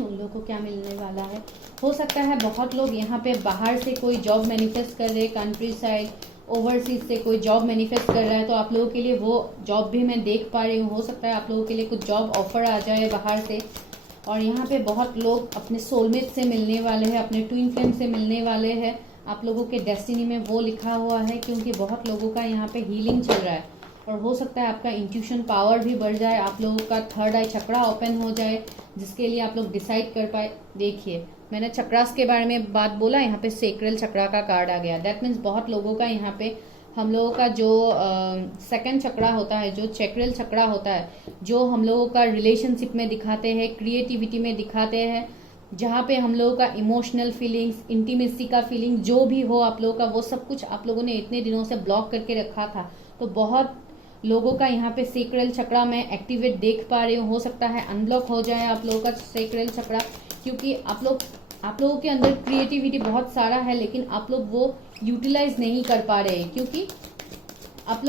उन लोगों को क्या मिलने वाला है। हो सकता है बहुत लोग यहाँ पे बाहर से कोई जॉब मैनिफेस्ट कर रहे हैं, कंट्री साइड ओवरसीज से कोई जॉब मैनिफेस्ट कर रहा है, तो आप लोगों के लिए वो जॉब भी मैं देख पा रही हूँ। हो सकता है आप लोगों के लिए कुछ जॉब ऑफर आ जाए बाहर से। और यहाँ पे बहुत लोग अपने सोलमेट से मिलने वाले हैं, अपने ट्विन फ्लेम से मिलने वाले हैं। आप लोगों के डेस्टिनी में वो लिखा हुआ है, क्योंकि बहुत लोगों का यहाँ पे हीलिंग चल रहा है। और हो सकता है आपका इंट्यूशन पावर भी बढ़ जाए, आप लोगों का थर्ड आई चक्रा ओपन हो जाए, जिसके लिए आप लोग डिसाइड कर पाए। देखिए मैंने चक्रास के बारे में बात बोला, यहाँ पे सेक्रल चक्रा का कार्ड आ गया। दैट मीन्स बहुत लोगों का यहाँ पे हम लोगों का जो सेकंड चक्रा होता है, जो चक्रेल चक्रा होता है, जो हम लोगों का रिलेशनशिप में दिखाते हैं, क्रिएटिविटी में दिखाते हैं, जहाँ पे हम लोगों का इमोशनल फीलिंग्स, इंटीमेसी का फीलिंग जो भी हो आप लोगों का, वो सब कुछ आप लोगों ने इतने दिनों से ब्लॉक करके रखा था। तो बहुत लोगों का यहाँ पे सेक्रल चक्रा में एक्टिवेट देख पा रही हूँ। हो सकता है अनब्लॉक हो जाए आप लोगों का सेक्रल चक्रा, क्योंकि आप लोगों के अंदर क्रिएटिविटी बहुत सारा है, लेकिन आप लोग वो यूटिलाइज नहीं कर पा रहे, क्योंकि आप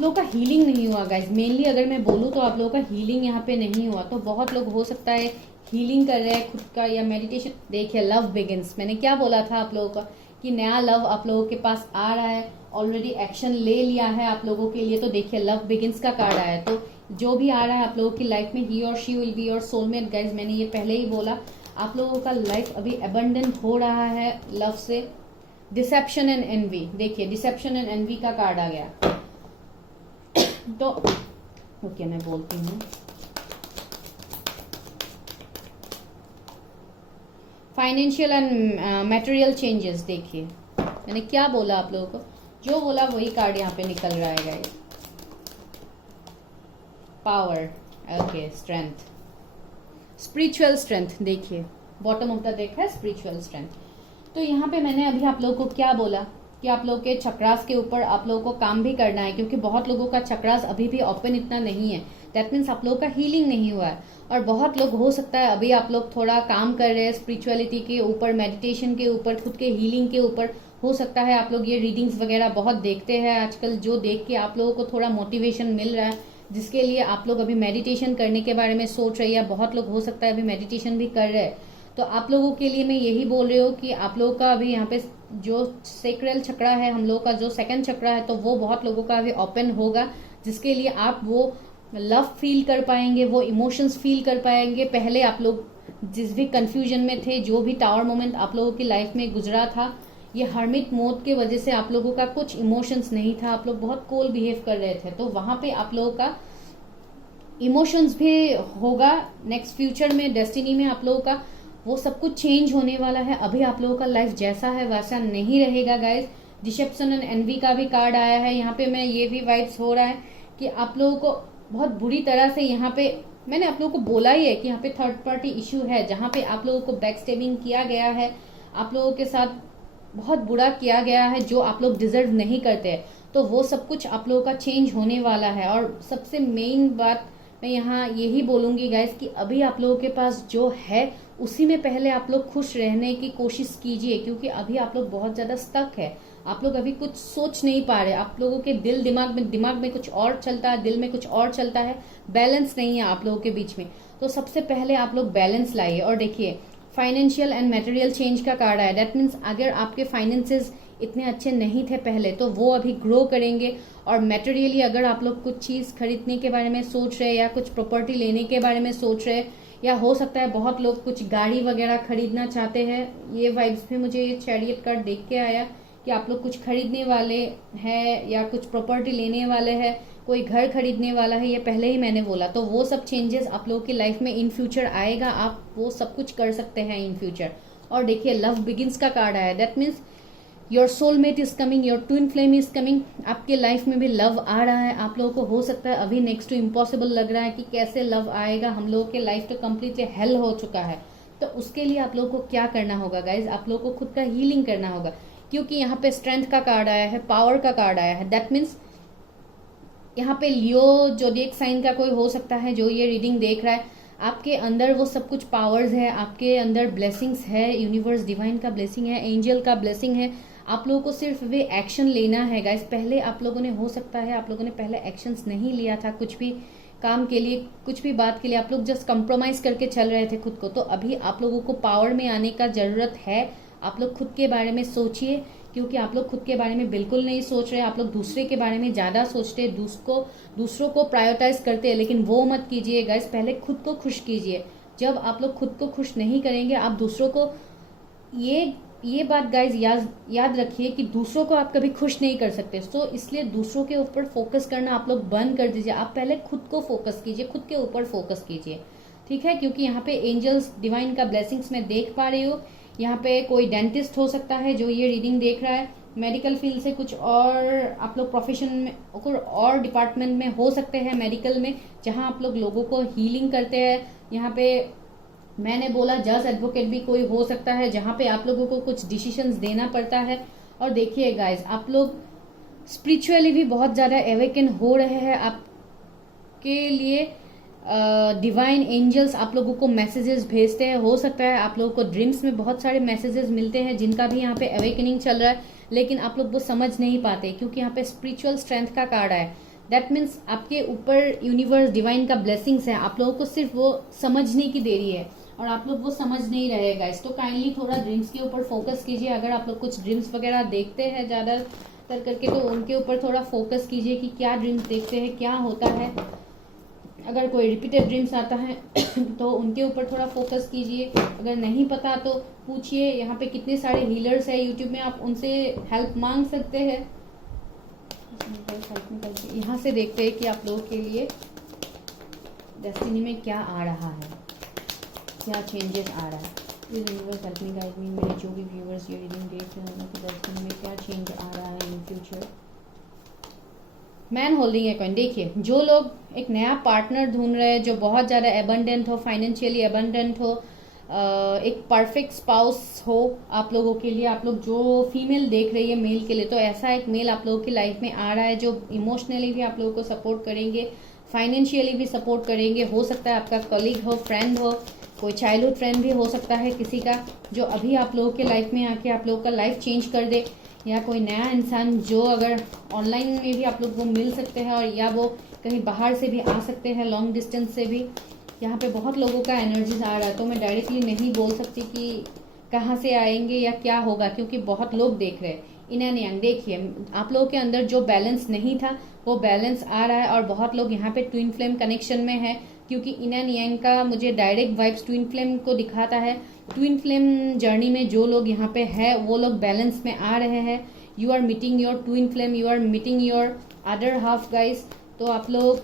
लोगों का हीलिंग नहीं हुआ गाइज। मेनली अगर मैं बोलूँ तो आप लोगों का हीलिंग यहाँ पे नहीं हुआ। तो बहुत लोग हो सकता है हीलिंग कर रहे हैं खुद का या मेडिटेशन। देखिए लव बिगिंस, मैंने क्या बोला था आप लोगों का कि नया लव आप लोगों के पास आ रहा है, ऑलरेडी एक्शन ले लिया है आप लोगों के लिए। तो देखिए लव बिगिंस का कार्ड आया है। तो जो भी आ रहा है आप लोगों की लाइफ में, ही और she will be your soulmate guys. मैंने ये पहले ही बोला, आप लोगों का लाइफ अभी अबंडेंट हो रहा है लव से। डिसेप्शन एंड एनवी, देखिए डिसेप्शन एंड एनवी का कार्ड आ गया। तो ओके मैं बोलती हूँ, फाइनेंशियल एंड मटेरियल चेंजेस। देखिए मैंने क्या बोला आप लोगों को, जो बोला वही कार्ड यहाँ पे निकल रहा है guys. Power, okay, strength, spiritual strength. देखिए बॉटम ऑफ द डेक है स्पिरिचुअल स्ट्रेंथ। तो यहाँ पे मैंने अभी आप लोगों को क्या बोला कि आप लोगों के चक्रास के ऊपर आप लोगों को काम भी करना है, क्योंकि बहुत लोगों का चक्रास अभी भी ओपन इतना नहीं है। दैट मीन्स आप लोगों का हीलिंग नहीं हुआ है। और बहुत लोग हो सकता है अभी आप लोग थोड़ा काम कर रहे हैं स्पिरिचुअलिटी के ऊपर, मेडिटेशन के ऊपर, खुद के हीलिंग के ऊपर। हो सकता है आप लोग ये रीडिंग्स वगैरह बहुत देखते हैं आजकल, जो देख के आप लोगों को थोड़ा मोटिवेशन मिल रहा है, जिसके लिए आप लोग अभी मेडिटेशन करने के बारे में सोच रहे हैं, या बहुत लोग हो सकता है अभी मेडिटेशन भी कर रहे हैं। तो आप लोगों के लिए मैं यही बोल रही हूँ कि आप लोगों का अभी यहाँ पे जो सेक्रल चक्रा है, हम लोगों का जो सेकंड चक्रा है, तो वो बहुत लोगों का अभी ओपन होगा, जिसके लिए आप वो लव फील कर पाएंगे, वो इमोशंस फील कर पाएंगे। पहले आप लोग जिस भी कंफ्यूजन में थे, जो भी टावर मोमेंट आप लोगों की लाइफ में गुजरा था, ये हर्मिट मोड के वजह से आप लोगों का कुछ इमोशंस नहीं था, आप लोग बहुत कोल बिहेव कर रहे थे। तो वहां पे आप लोगों का इमोशंस भी होगा। नेक्स्ट फ्यूचर में, डेस्टिनी में आप लोगों का वो सब कुछ चेंज होने वाला है। अभी आप लोगों का लाइफ जैसा है वैसा नहीं रहेगा गाइस। डिसेप्शन एंड एनवी का भी कार्ड आया है यहाँ पे। मैं ये भी वाइब्स हो रहा है कि आप लोगों को बहुत बुरी तरह से यहाँ पे, मैंने आप लोगों को बोला ही है कि यहाँ पे थर्ड पार्टी इश्यू है, जहाँ पे आप लोगों को बैक स्टेबिंग किया गया है, आप लोगों के साथ बहुत बुरा किया गया है, जो आप लोग डिजर्व नहीं करते। तो वो सब कुछ आप लोगों का चेंज होने वाला है। और सबसे मेन बात मैं यहाँ यही बोलूंगी गाइस कि अभी आप लोगों के पास जो है उसी में पहले आप लोग खुश रहने की कोशिश कीजिए, क्योंकि अभी आप लोग बहुत ज्यादा स्टक है। आप लोग अभी कुछ सोच नहीं पा रहे, आप लोगों के दिमाग में कुछ और चलता है, दिल में कुछ और चलता है, बैलेंस नहीं है आप लोगों के बीच में। तो सबसे पहले आप लोग बैलेंस लाइए। और देखिए फाइनेंशियल एंड मटेरियल चेंज का कार्ड है। दैट मीन्स अगर आपके फाइनेंसेस इतने अच्छे नहीं थे पहले, तो वो अभी ग्रो करेंगे। और मटेरियली अगर आप लोग कुछ चीज खरीदने के बारे में सोच रहे हैं, या कुछ प्रॉपर्टी लेने के बारे में सोच रहे हैं, या हो सकता है बहुत लोग कुछ गाड़ी वगैरह खरीदना चाहते हैं। ये वाइब्स में मुझे ये चैरियट कार्ड देख के आया कि आप लोग कुछ खरीदने वाले हैं, या कुछ प्रॉपर्टी लेने वाले हैं, कोई घर खरीदने वाला है, ये पहले ही मैंने बोला। तो वो सब चेंजेस आप लोगों की लाइफ में इन फ्यूचर आएगा, आप वो सब कुछ कर सकते हैं इन फ्यूचर। और देखिए लव बिगिंस का कार्ड आया। That means your soulmate is coming, your twin flame is coming. आपके लाइफ में भी लव आ रहा है। आप लोगों को हो सकता है अभी नेक्स्ट टू इम्पॉसिबल लग रहा है कि कैसे लव आएगा, हम लोगों के लाइफ तो कम्प्लीटली हेल हो चुका है। तो उसके लिए आप लोगों को क्या करना होगा गाइज, आप लोगों को खुद का हीलिंग करना होगा, क्योंकि यहाँ पे स्ट्रेंथ का कार्ड आया है, पावर का कार्ड आया है। दैट मीन्स यहाँ पे लियो जोडिएक साइन का कोई हो सकता है जो ये रीडिंग देख रहा है। आपके अंदर वो सब कुछ पावर्स है, आपके अंदर ब्लेसिंग्स है, यूनिवर्स डिवाइन का ब्लेसिंग है, एंजल का ब्लेसिंग है। आप लोगों को सिर्फ वे एक्शन लेना है गाइस। पहले आप लोगों ने, हो सकता है आप लोगों ने पहले एक्शंस नहीं लिया था, कुछ भी काम के लिए, कुछ भी बात के लिए आप लोग जस्ट कंप्रोमाइज करके चल रहे थे खुद को। तो अभी आप लोगों को पावर में आने का जरूरत है। आप लोग खुद के बारे में सोचिए, क्योंकि आप लोग खुद के बारे में बिल्कुल नहीं सोच रहे। आप लोग दूसरे के बारे में ज्यादा सोचते हैं, दूसरों को प्रायोरिटाइज करते हैं, लेकिन वो मत कीजिए गाइस। पहले खुद को खुश कीजिए। जब आप लोग खुद को खुश नहीं करेंगे, आप दूसरों को, ये बात गाइज याद रखिए कि दूसरों को आप कभी खुश नहीं कर सकते। सो इसलिए दूसरों के ऊपर फोकस करना आप लोग बंद कर दीजिए। आप पहले खुद को फोकस कीजिए, खुद के ऊपर फोकस कीजिए, ठीक है। क्योंकि यहाँ पे एंजल्स डिवाइन का ब्लेसिंग्स मैं देख पा रही हूँ। यहाँ पे कोई डेंटिस्ट हो सकता है जो ये रीडिंग देख रहा है, मेडिकल फील्ड से कुछ और आप लोग प्रोफेशन में और डिपार्टमेंट में हो सकते हैं, मेडिकल में, जहां आप लोग लोगों को हीलिंग करते हैं। यहाँ पे मैंने बोला जज एडवोकेट भी कोई हो सकता है, जहां पे आप लोगों को कुछ डिसीजंस देना पड़ता है। और देखिए गाइज, आप लोग स्पिरिचुअली भी बहुत ज्यादा एवेकन हो रहे हैं। आपके लिए डिवाइन एंजल्स आप लोगों को मैसेजेस भेजते हैं। हो सकता है आप लोगों को ड्रीम्स में बहुत सारे मैसेजेस मिलते हैं जिनका भी यहाँ पे अवेकनिंग चल रहा है, लेकिन आप लोग वो समझ नहीं पाते, क्योंकि यहाँ पे स्पिरिचुअल स्ट्रेंथ का कार्ड है। दैट मीन्स आपके ऊपर यूनिवर्स डिवाइन का ब्लेसिंग्स है, आप लोगों को सिर्फ वो समझने की देरी है, और आप लोग वो समझ नहीं रहे गाइस। तो काइंडली थोड़ा ड्रीम्स के ऊपर फोकस कीजिए। अगर आप लोग कुछ ड्रीम्स वगैरह देखते हैं ज्यादातर करके, तो उनके ऊपर थोड़ा फोकस कीजिए कि क्या ड्रीम्स देखते हैं, क्या होता है। अगर कोई रिपीटेड ड्रीम्स आता है तो उनके ऊपर थोड़ा फोकस कीजिए। अगर नहीं पता तो पूछिए, यहाँ पे कितने सारे हीलर्स है यूट्यूब में, आप उनसे हेल्प मांग सकते हैं। यहाँ से देखते हैं कि आप लोगों के लिए डेस्टिनी में क्या आ रहा है, क्या चेंजेस आ रहा है। Universe help me guide me, मेरे जो भी व्यूअर्स ये रीडिंग देख रहे हैं उनकी डेस्टिनी में क्या चेंज आ रहा है in future. Man holding a coin. देखिए, जो लोग एक नया पार्टनर ढूंढ रहे हैं जो बहुत ज़्यादा एबंडेंट हो, फाइनेंशियली एबंडेंट हो, एक परफेक्ट स्पाउस हो आप लोगों के लिए, आप लोग जो फीमेल देख रही है मेल के लिए, तो ऐसा एक मेल आप लोगों की लाइफ में आ रहा है जो इमोशनली भी आप लोगों को सपोर्ट करेंगे, फाइनेंशियली भी सपोर्ट करेंगे। हो सकता है आपका कलीग हो, फ्रेंड हो, कोई चाइल्डहुड फ्रेंड भी हो सकता है किसी का, जो अभी आप लोगों के लाइफ में आके आप लोगों का लाइफ चेंज कर दे। या कोई नया इंसान जो अगर ऑनलाइन में भी आप लोग वो मिल सकते हैं, और या वो कहीं बाहर से भी आ सकते हैं, लॉन्ग डिस्टेंस से भी। यहाँ पे बहुत लोगों का एनर्जीज आ रहा है, तो मैं डायरेक्टली नहीं बोल सकती कि कहाँ से आएंगे या क्या होगा, क्योंकि बहुत लोग देख रहे हैं। इन एंड यांग, देखिए आप लोगों के अंदर जो बैलेंस नहीं था वो बैलेंस आ रहा है, और बहुत लोग यहाँ पे ट्विन फ्लेम कनेक्शन में है, क्योंकि इन एंड यांग का मुझे डायरेक्ट वाइब्स ट्विन फ्लेम को दिखाता है। ट्विन फ्लेम जर्नी में जो लोग यहाँ पे है वो लोग बैलेंस में आ रहे हैं। You are meeting your twin flame, you are meeting your other half guys. तो आप लोग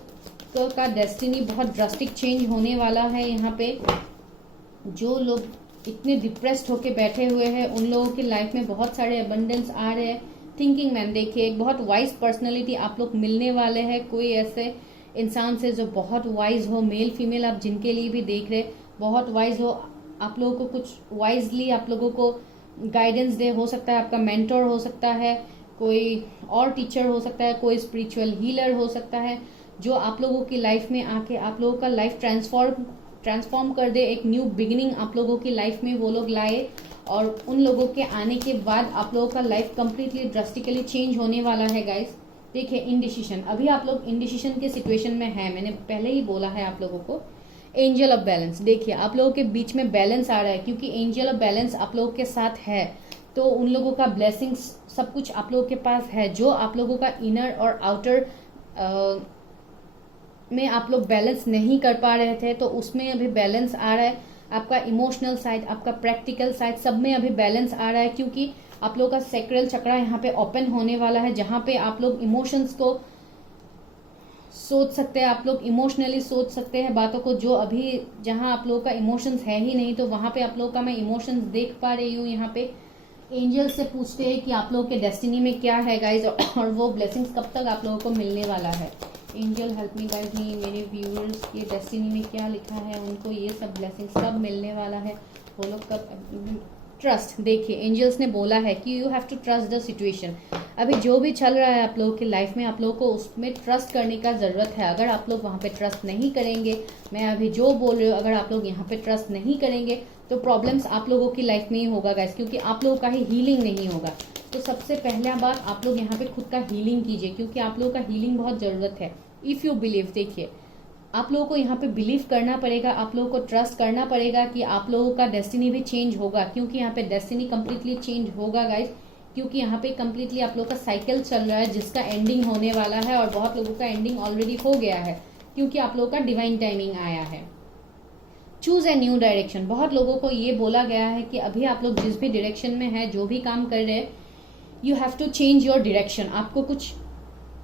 का डेस्टिनी बहुत ड्रास्टिक चेंज होने वाला है। यहाँ पे जो लोग इतने डिप्रेस्ड होके बैठे हुए हैं उन लोगों की लाइफ में बहुत सारे अबंडेंस आ रहे हैं। थिंकिंग मैन, देखिए एक बहुत वाइज पर्सनैलिटी आप लोग मिलने वाले हैं, कोई ऐसे इंसान से जो बहुत वाइज हो, मेल फीमेल आप जिनके लिए भी देख रहे, बहुत वाइज हो, आप लोगों को कुछ वाइजली आप लोगों को गाइडेंस दे। हो सकता है आपका मेंटर हो सकता है, कोई और टीचर हो सकता है, कोई स्पिरिचुअल हीलर हो सकता है, जो आप लोगों की लाइफ में आके आप लोगों का लाइफ ट्रांसफॉर्म कर दे। एक न्यू बिगिनिंग आप लोगों की लाइफ में वो लोग लाए, और उन लोगों के आने के बाद आप लोगों का लाइफ कंप्लीटली ड्रास्टिकली चेंज होने वाला है गाइस। देखिए, इनडिसीजन, अभी आप लोग इनडिसीजन के सिचुएशन में है, मैंने पहले ही बोला है आप लोगों को। एंजल ऑफ बैलेंस, देखिए आप लोगों के बीच में बैलेंस आ रहा है, क्योंकि एंजल ऑफ बैलेंस आप लोगों के साथ है, तो उन लोगों का ब्लेसिंग्स सब कुछ आप लोगों के पास है। जो आप लोगों का इनर और आउटर में आप लोग बैलेंस नहीं कर पा रहे थे, तो उसमें अभी बैलेंस आ रहा है। आपका इमोशनल साइड, आपका प्रैक्टिकल साइड, सब में अभी बैलेंस आ रहा है, क्योंकि आप लोग का सैक्रल चक्रा यहाँ पे ओपन होने वाला है, जहां पे आप लोग इमोशंस को सोच सकते हैं, आप लोग इमोशनली सोच सकते हैं बातों को, जो अभी जहां आप लोगों का इमोशंस है ही नहीं, तो वहां पे आप लोगों का मैं इमोशंस देख पा रही हूँ। यहाँ पे एंजल से पूछते हैं कि आप लोगों के डेस्टिनी में क्या है गाइज, और वो ब्लेसिंग्स कब तक आप लोगों को मिलने वाला है। Angel help me guide me, मेरे व्यूअर्स ये डेस्टिनी में क्या लिखा है, उनको ये सब ब्लेसिंग्स कब मिलने वाला है, बोलो कब ट्रस्ट। देखिए एंजल्स ने बोला है कि you have to trust the situation. अभी जो भी चल रहा है आप लोगों की लाइफ में, आप लोगों को उसमें ट्रस्ट करने का ज़रूरत है। अगर आप लोग वहाँ पे ट्रस्ट नहीं करेंगे, मैं अभी जो बोल रही हूँ, अगर आप लोग यहाँ पे ट्रस्ट नहीं करेंगे तो प्रॉब्लम्स आप लोगों की लाइफ में ही होगा गाइस, क्योंकि आप लोगों का ही हीलिंग नहीं होगा। तो सबसे पहला बात आप लोग यहाँ पे खुद का हीलिंग कीजिए, क्योंकि आप लोगों का हीलिंग बहुत ज़रूरत है। इफ़ यू बिलीव, देखिए आप लोगों को यहाँ पे बिलीव करना पड़ेगा, आप लोगों को ट्रस्ट करना पड़ेगा कि आप लोगों का डेस्टिनी भी चेंज होगा, क्योंकि यहाँ पे डेस्टिनी कंप्लीटली चेंज होगा गाइस। क्योंकि यहाँ पे कंप्लीटली आप लोगों का साइकिल चल रहा है जिसका एंडिंग होने वाला है, और बहुत लोगों का एंडिंग ऑलरेडी हो गया है, क्योंकि आप लोगों का डिवाइन टाइमिंग आया है। Choose a new direction. बहुत लोगों को ये बोला गया है कि अभी आप लोग जिस भी डायरेक्शन में है, जो भी काम कर रहे हैं, you have to change your direction. आपको कुछ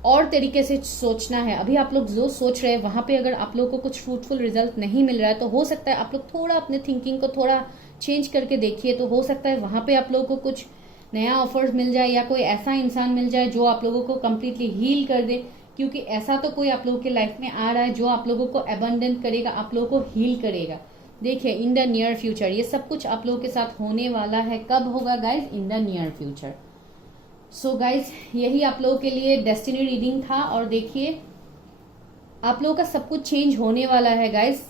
और तरीके से सोचना है। अभी आप लोग जो सोच रहे हैं वहां पे अगर आप लोग को कुछ फ्रूटफुल रिजल्ट नहीं मिल रहा है, तो हो सकता है आप लोग थोड़ा अपने थिंकिंग को थोड़ा चेंज करके देखिए, तो हो सकता है वहां पे आप लोगों को कुछ नया ऑफर्स मिल जाए, या कोई ऐसा इंसान मिल जाए जो आप लोगों को कम्प्लीटली हील कर दे। क्योंकि ऐसा तो कोई आप लोगों के लाइफ में आ रहा है जो आप लोगों को अबंडेंट करेगा, आप लोगों को हील करेगा। देखिए इन द नियर फ्यूचर ये सब कुछ आप लोगों के साथ होने वाला है। कब होगा guys? In the near future. So guys यही आप लोगों के लिए डेस्टिनी रीडिंग था, और देखिए आप लोगों का सब कुछ चेंज होने वाला है गाइज।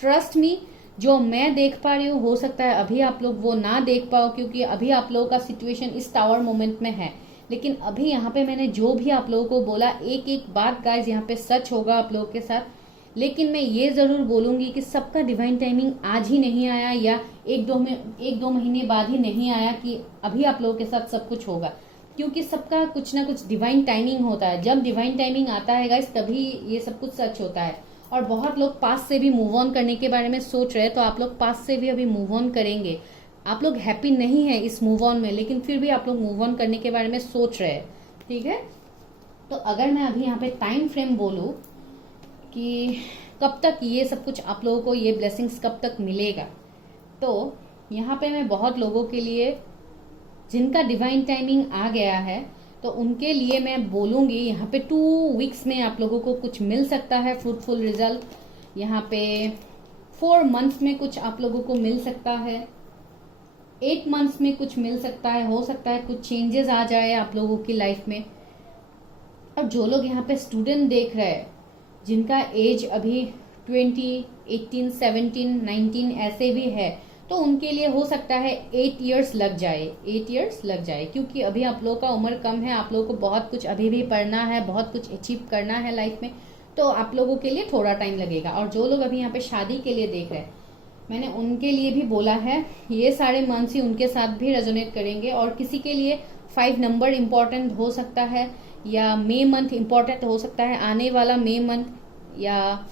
ट्रस्ट मी, जो मैं देख पा रही हूँ, हो सकता है अभी आप लोग वो ना देख पाओ, क्योंकि अभी आप लोगों का सिचुएशन इस टावर मोमेंट में है। लेकिन अभी यहाँ पे मैंने जो भी आप लोगों को बोला, एक एक बात गाइज यहाँ पे सच होगा आप लोगों के साथ। लेकिन मैं ये जरूर बोलूंगी कि सबका डिवाइन टाइमिंग आज ही नहीं आया, या एक दो महीने बाद ही नहीं आया कि अभी आप लोगों के साथ सब कुछ होगा, क्योंकि सबका कुछ ना कुछ डिवाइन टाइमिंग होता है। जब डिवाइन टाइमिंग आता है गाइस, तभी ये सब कुछ सच होता है। और बहुत लोग पास से भी मूव ऑन करने के बारे में सोच रहे हैं, तो आप लोग पास से भी अभी मूव ऑन करेंगे। आप लोग हैप्पी नहीं है इस मूव ऑन में, लेकिन फिर भी आप लोग मूव ऑन करने के बारे में सोच रहे हैं, ठीक है। तो अगर मैं अभी यहाँ पे टाइम फ्रेम बोलूं कि कब तक ये सब कुछ आप लोगों को, ये ब्लेसिंग्स कब तक मिलेगा, तो यहाँ पे मैं बहुत लोगों के लिए जिनका डिवाइन टाइमिंग आ गया है, तो उनके लिए मैं बोलूंगी यहाँ पे 2 वीक्स में आप लोगों को कुछ मिल सकता है फ्रूटफुल रिजल्ट। यहाँ पे 4 मंथ्स में कुछ आप लोगों को मिल सकता है, 8 मंथ्स में कुछ मिल सकता है। हो सकता है कुछ चेंजेस आ जाए आप लोगों की लाइफ में। और जो लोग यहाँ पे स्टूडेंट देख रहे हैं, जिनका एज अभी 20, 18, 17, 19 ऐसे भी है, तो उनके लिए हो सकता है 8 इयर्स लग जाए, 8 इयर्स लग जाए, क्योंकि अभी आप लोगों का उम्र कम है, आप लोगों को बहुत कुछ अभी भी पढ़ना है, बहुत कुछ अचीव करना है लाइफ में, तो आप लोगों के लिए थोड़ा टाइम लगेगा। और जो लोग अभी यहाँ पे शादी के लिए देख रहे हैं, मैंने उनके लिए भी बोला है, ये सारे मंथ्स ही उनके साथ भी रेजोनेट करेंगे। और किसी के लिए 5 नंबर इम्पोर्टेंट हो सकता है, या मे मंथ इम्पोर्टेंट हो सकता है, आने वाला मे मंथ, या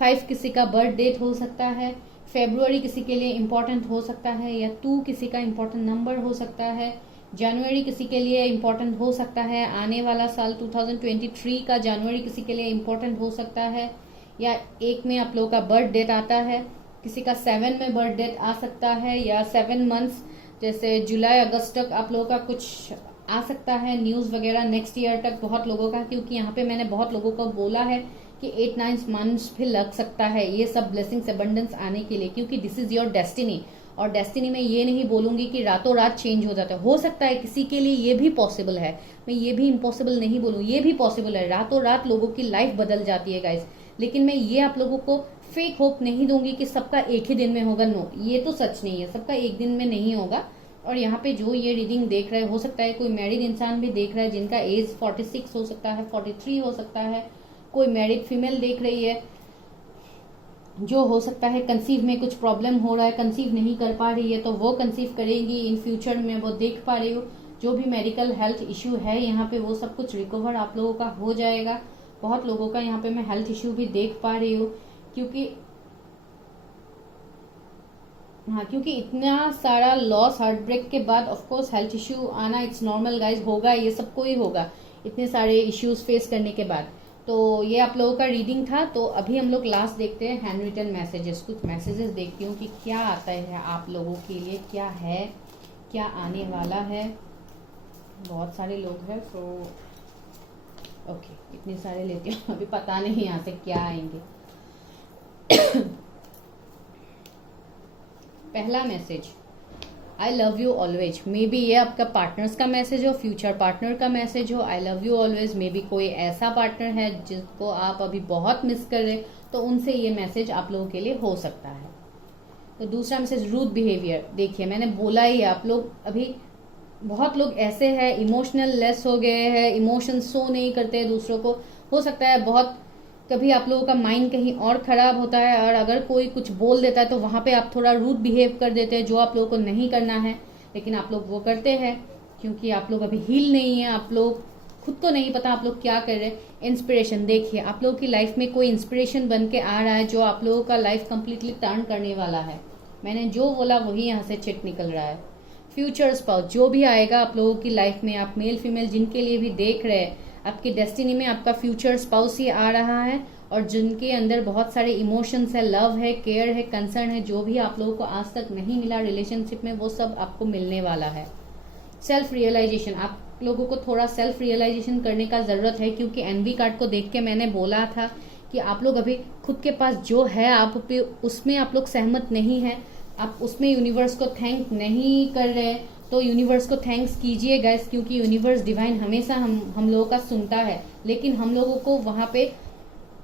5 किसी का बर्थ डेट हो सकता है, फेब्रुअरी किसी के लिए इम्पोर्टेंट हो सकता है, या 2 किसी का इम्पोर्टेंट नंबर हो सकता है, जनवरी किसी के लिए इम्पोर्टेंट हो सकता है, आने वाला साल 2023 का जनवरी किसी के लिए इम्पोर्टेंट हो सकता है, या 1 में आप लोगों का बर्थ डेट आता है, किसी का 7 में बर्थ डेट आ सकता है, या 7 मंथ्स जैसे जुलाई अगस्त तक आप लोगों का कुछ आ सकता है न्यूज वगैरह, नेक्स्ट ईयर तक बहुत लोगों का, क्योंकि यहाँ पे मैंने बहुत लोगों को बोला है कि 8-9 मंथ्स भी लग सकता है ये सब ब्लेसिंग्स अबंडेंस आने के लिए, क्योंकि दिस इज योर डेस्टिनी। और डेस्टिनी में ये नहीं बोलूंगी कि रातों रात चेंज हो जाता है, हो सकता है किसी के लिए ये भी पॉसिबल है, मैं ये भी इम्पॉसिबल नहीं बोलूँ, ये भी पॉसिबल है, रातों रात लोगों की लाइफ बदल जाती है गाइस। लेकिन मैं ये आप लोगों को फेक होप नहीं दूंगी कि सबका एक ही दिन में होगा, नो, ये तो सच नहीं है, सबका एक दिन में नहीं होगा। और यहाँ पे जो ये रीडिंग देख रहा है, हो सकता है कोई मैरिड इंसान भी देख रहा है जिनका एज 46 हो सकता है, 43 हो सकता है, कोई मैरिड फीमेल देख रही है जो हो सकता है कंसीव में कुछ प्रॉब्लम हो रहा है, कंसीव नहीं कर पा रही है, तो वो कंसीव करेगी इन फ्यूचर में, वो देख पा रही हूँ। जो भी मेडिकल हेल्थ इश्यू है यहाँ पे, वो सब कुछ रिकवर आप लोगों का हो जाएगा। बहुत लोगों का यहाँ पे मैं हेल्थ इश्यू भी देख पा रही हूँ, क्योंकि इतना सारा लॉस, हार्ट ब्रेक के बाद ऑफ कोर्स हेल्थ इश्यू आना इट्स नॉर्मल गाइज, होगा, ये सबको ही होगा इतने सारे इश्यूज फेस करने के बाद। तो ये आप लोगों का रीडिंग था। तो अभी हम लोग लास्ट देखते हैं हैंड रिटन मैसेजेस। कुछ मैसेजेस देखती हूँ कि क्या आता है आप लोगों के लिए, क्या है, क्या आने वाला है। बहुत सारे लोग हैं, तो ओके, इतने सारे लेती हूँ, अभी पता नहीं यहाँ से क्या आएंगे। पहला message, I love you always. May be ये आपका पार्टनर्स का मैसेज हो, फ्यूचर पार्टनर का मैसेज हो, I love you always. May be कोई ऐसा पार्टनर है जिसको आप अभी बहुत मिस कर रहे, तो उनसे ये मैसेज आप लोगों के लिए हो सकता है। तो दूसरा मैसेज, रूड बिहेवियर। देखिए मैंने बोला ही, आप लोग अभी बहुत लोग ऐसे हैं, इमोशनल लेस हो गए हैं, इमोशन शो नहीं करते दूसरों को। हो सकता है बहुत कभी आप लोगों का माइंड कहीं और खराब होता है, और अगर कोई कुछ बोल देता है तो वहां पे आप थोड़ा रूड बिहेव कर देते हैं, जो आप लोगों को नहीं करना है, लेकिन आप लोग वो करते हैं क्योंकि आप लोग अभी हील नहीं है, आप लोग खुद को नहीं पता आप लोग क्या कर रहे हैं। इंस्पिरेशन, देखिए आप लोगों की लाइफ में कोई इंस्पिरेशन बन के आ रहा है जो आप लोगों का लाइफ कंप्लीटली टर्न करने वाला है। मैंने जो बोला वही यहाँ से चिट निकल रहा है। फ्यूचर स्पाउस, जो भी आएगा आप लोगों की लाइफ में, आप मेल फीमेल जिनके लिए भी देख रहे हैं, आपकी डेस्टिनी में आपका फ्यूचर स्पाउस ही आ रहा है, और जिनके अंदर बहुत सारे इमोशंस है, लव है, केयर है, कंसर्न है, जो भी आप लोगों को आज तक नहीं मिला रिलेशनशिप में, वो सब आपको मिलने वाला है। सेल्फ रियलाइजेशन, आप लोगों को थोड़ा सेल्फ रियलाइजेशन करने का जरूरत है, क्योंकि एनवी कार्ड को देख के मैंने बोला था कि आप लोग अभी खुद के पास जो है आप उसमें आप लोग सहमत नहीं है, आप उसमें यूनिवर्स को थैंक नहीं कर रहे, तो यूनिवर्स को थैंक्स कीजिए गाइस, क्योंकि यूनिवर्स डिवाइन हमेशा हम लोगों का सुनता है, लेकिन हम लोगों को वहां पे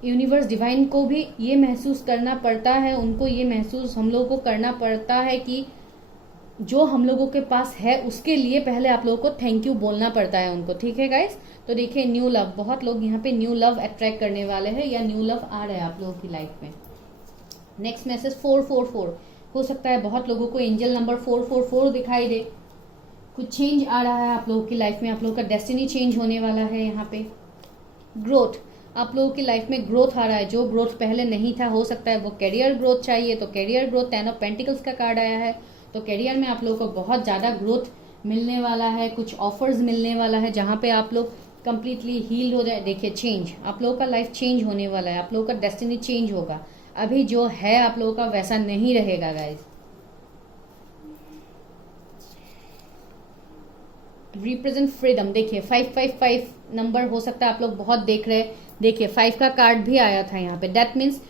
यूनिवर्स डिवाइन को भी ये महसूस करना पड़ता है, उनको ये महसूस हम लोगों को करना पड़ता है कि जो हम लोगों के पास है उसके लिए पहले आप लोगों को थैंक यू बोलना पड़ता है उनको। ठीक है गाइस, तो देखिए न्यू लव, बहुत लोग यहाँ पे न्यू लव अट्रैक्ट करने वाले हैं, या न्यू लव आ रहा है आप लोगों की लाइफ में। नेक्स्ट मैसेज 444, हो सकता है बहुत लोगों को एंजल नंबर 444 दिखाई दे। कुछ चेंज आ रहा है आप लोगों की लाइफ में, आप लोगों का डेस्टिनी चेंज होने वाला है। यहाँ पे ग्रोथ, आप लोगों की लाइफ में ग्रोथ आ रहा है, जो ग्रोथ पहले नहीं था। हो सकता है वो कैरियर ग्रोथ चाहिए, तो कैरियर ग्रोथ, 10 ऑफ पेंटिकल्स का कार्ड आया है, तो कैरियर में आप लोगों को बहुत ज्यादा ग्रोथ मिलने वाला है, कुछ ऑफर्स मिलने वाला है जहां पे आप लोग कंप्लीटली हील हो जाए। देखिए चेंज, आप लोगों का लाइफ चेंज होने वाला है, आप लोगों का डेस्टिनी चेंज होगा। अभी जो है आप लोगों का वैसा नहीं रहेगा गाइज। रिप्रेजेंट फ्रीडम, देखिए 555 नंबर हो सकता है आप लोग बहुत देख रहे हैं। देखिए 5 का कार्ड भी आया था यहाँ पे, दैट मीन्स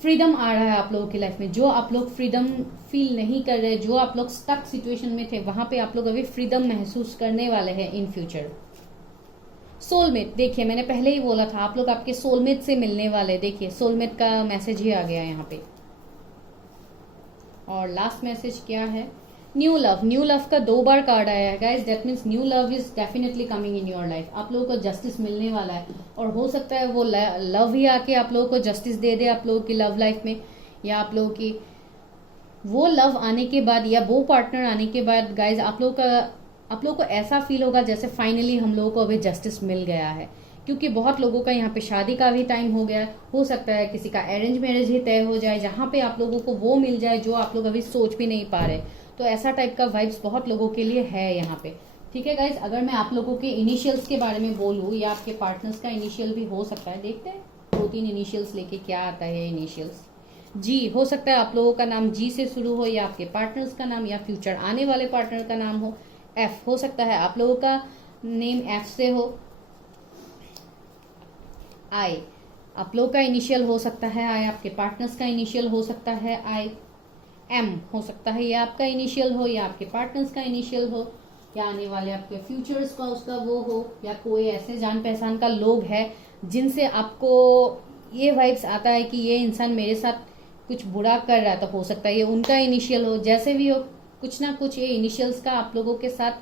फ्रीडम आ रहा है आप लोगों की लाइफ में। जो आप लोग फ्रीडम फील नहीं कर रहे, जो आप लोग स्टक सिचुएशन में थे, वहां पे आप लोग अभी फ्रीडम महसूस करने वाले हैं इन फ्यूचर। सोलमेट, देखिए मैंने पहले ही बोला था आप लोग आपके सोलमेट से मिलने वाले। देखिए सोलमेट का मैसेज ही आ गया यहाँ पे। और लास्ट मैसेज क्या है, न्यू लव। न्यू लव का 2 बार कार्ड आया है guys, that means new love is definitely coming in your life. आप लोगों को जस्टिस मिलने वाला है, और हो सकता है वो लव ही आके आप लोगों को जस्टिस दे दे आप लोगों की लव लाइफ में, या आप लोगों की वो लव आने के बाद या वो पार्टनर आने के बाद गाइज आप लोगों को ऐसा फील होगा जैसे फाइनली हम लोगों को अभी जस्टिस मिल गया है। क्योंकि बहुत लोगों का यहाँ पे शादी का भी टाइम हो गया, हो सकता है किसी का अरेंज मैरिज ही तय हो जाए, जहां पे आप लोगों को वो मिल जाए जो आप लोग अभी सोच भी नहीं पा रहे। तो ऐसा टाइप का वाइब्स बहुत लोगों के लिए है यहाँ पे। ठीक है गाइज, अगर मैं आप लोगों के इनिशियल्स के बारे में बोलूँ, या आपके पार्टनर्स का इनिशियल भी हो सकता है, देखते हैं 2-3 इनिशियल्स लेके क्या आता है। इनिशियल्स जी, हो सकता है आप लोगों का नाम जी से शुरू हो, या आपके पार्टनर्स का नाम, या फ्यूचर आने वाले पार्टनर का नाम हो। एफ, हो सकता है आप लोगों का नेम एफ से हो। आई, आप लोगों का इनिशियल हो सकता है आई, आपके पार्टनर्स का इनिशियल हो सकता है आई। एम, हो सकता है ये आपका इनिशियल हो, या आपके पार्टनर्स का इनिशियल हो, या आने वाले आपके फ्यूचर्स का उसका वो हो, या कोई ऐसे जान पहचान का लोग है जिनसे आपको ये वाइब्स आता है कि ये इंसान मेरे साथ कुछ बुरा कर रहा है, तो हो सकता है ये उनका इनिशियल हो। जैसे भी हो, कुछ ना कुछ ये इनिशियल्स का आप लोगों के साथ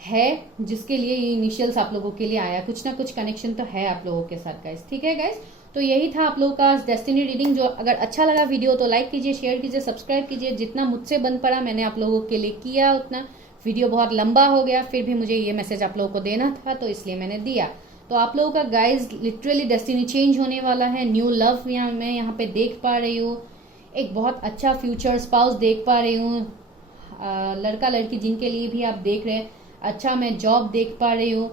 है, जिसके लिए ये इनिशियल्स आप लोगों के लिए आया। कुछ ना कुछ कनेक्शन तो है आप लोगों के साथ गाइस। ठीक है गाइस, तो यही था आप लोगों का डेस्टिनी रीडिंग। जो अगर अच्छा लगा वीडियो तो लाइक कीजिए, शेयर कीजिए, सब्सक्राइब कीजिए। जितना मुझसे बन पड़ा मैंने आप लोगों के लिए किया उतना। वीडियो बहुत लंबा हो गया, फिर भी मुझे ये मैसेज आप लोगों को देना था, तो इसलिए मैंने दिया। तो आप लोगों का गाइज लिटरली डेस्टिनी चेंज होने वाला है। न्यू लव मैं यहाँ पे देख पा रही हूँ, एक बहुत अच्छा फ्यूचर स्पाउस देख पा रही हूँ, लड़का लड़की जिनके लिए भी आप देख रहे हैं। अच्छा मैं जॉब देख पा रही हूँ।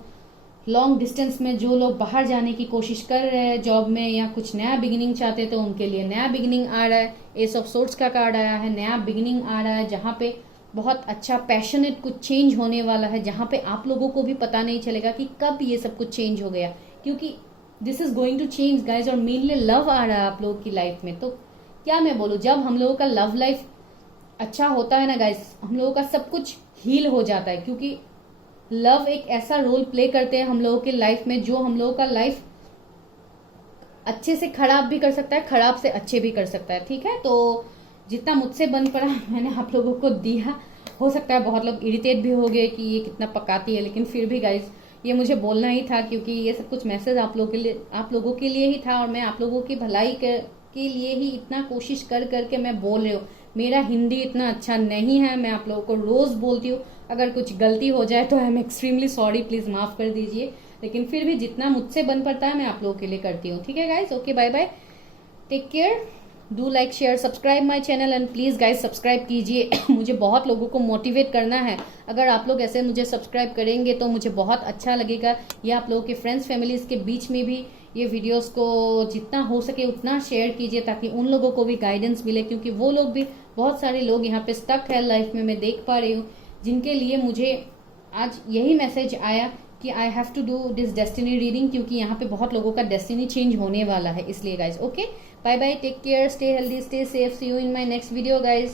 लॉन्ग डिस्टेंस में जो लोग बाहर जाने की कोशिश कर रहे हैं जॉब में, या कुछ नया बिगिनिंग चाहते तो उनके लिए नया बिगिनिंग आ रहा है। एस ऑफ सोर्ड्स का कार्ड आया है, नया बिगिनिंग आ रहा है, जहाँ पे बहुत अच्छा पैशनेट कुछ चेंज होने वाला है, जहाँ पे आप लोगों को भी पता नहीं चलेगा कि कब ये सब कुछ चेंज हो गया, क्योंकि this is going to change guys. और मेनली लव आ रहा है आप लोगों की लाइफ में। तो क्या मैं बोलूँ, जब हम लोगों का लव लाइफ अच्छा होता है ना गाइस, हम लोगों का सब कुछ हील हो जाता है, क्योंकि लव एक ऐसा रोल प्ले करते हैं हम लोगों के लाइफ में जो हम लोगों का लाइफ अच्छे से खराब भी कर सकता है, खराब से अच्छे भी कर सकता है। ठीक है, तो जितना मुझसे बन पड़ा मैंने आप लोगों को दिया। हो सकता है बहुत लोग इरिटेट भी हो गए कि ये कितना पकाती है, लेकिन फिर भी गाइज ये मुझे बोलना ही था, क्योंकि ये सब कुछ मैसेज आप लोगों के लिए ही था, और मैं आप लोगों की भलाई के लिए ही इतना कोशिश कर करके मैं बोल रही हूँ। मेरा हिंदी इतना अच्छा नहीं है, मैं आप लोगों को रोज बोलती हूँ, अगर कुछ गलती हो जाए तो I am extremely sorry, please माफ कर दीजिए। लेकिन फिर भी जितना मुझसे बन पड़ता है मैं आप लोगों के लिए करती हूँ। ठीक है guys, okay, bye bye, take care, do like share subscribe my channel, and please guys subscribe कीजिए। मुझे बहुत लोगों को मोटिवेट करना है, अगर आप लोग ऐसे मुझे सब्सक्राइब करेंगे तो मुझे बहुत अच्छा लगेगा। ये आप लोगों के फ्रेंड्स फैमिलीज के बीच में भी ये वीडियोस को जितना हो सके उतना शेयर कीजिए, ताकि उन लोगों को भी गाइडेंस मिले, क्योंकि वो लोग भी, बहुत सारे लोग यहाँ पे स्टक है लाइफ में, मैं देख पा रही हूँ, जिनके लिए मुझे आज यही मैसेज आया कि I have to do this destiny reading, क्योंकि यहाँ पे बहुत लोगों का डेस्टिनी चेंज होने वाला है। इसलिए guys, okay, bye bye, take care, stay healthy, stay safe, see you in my next video guys.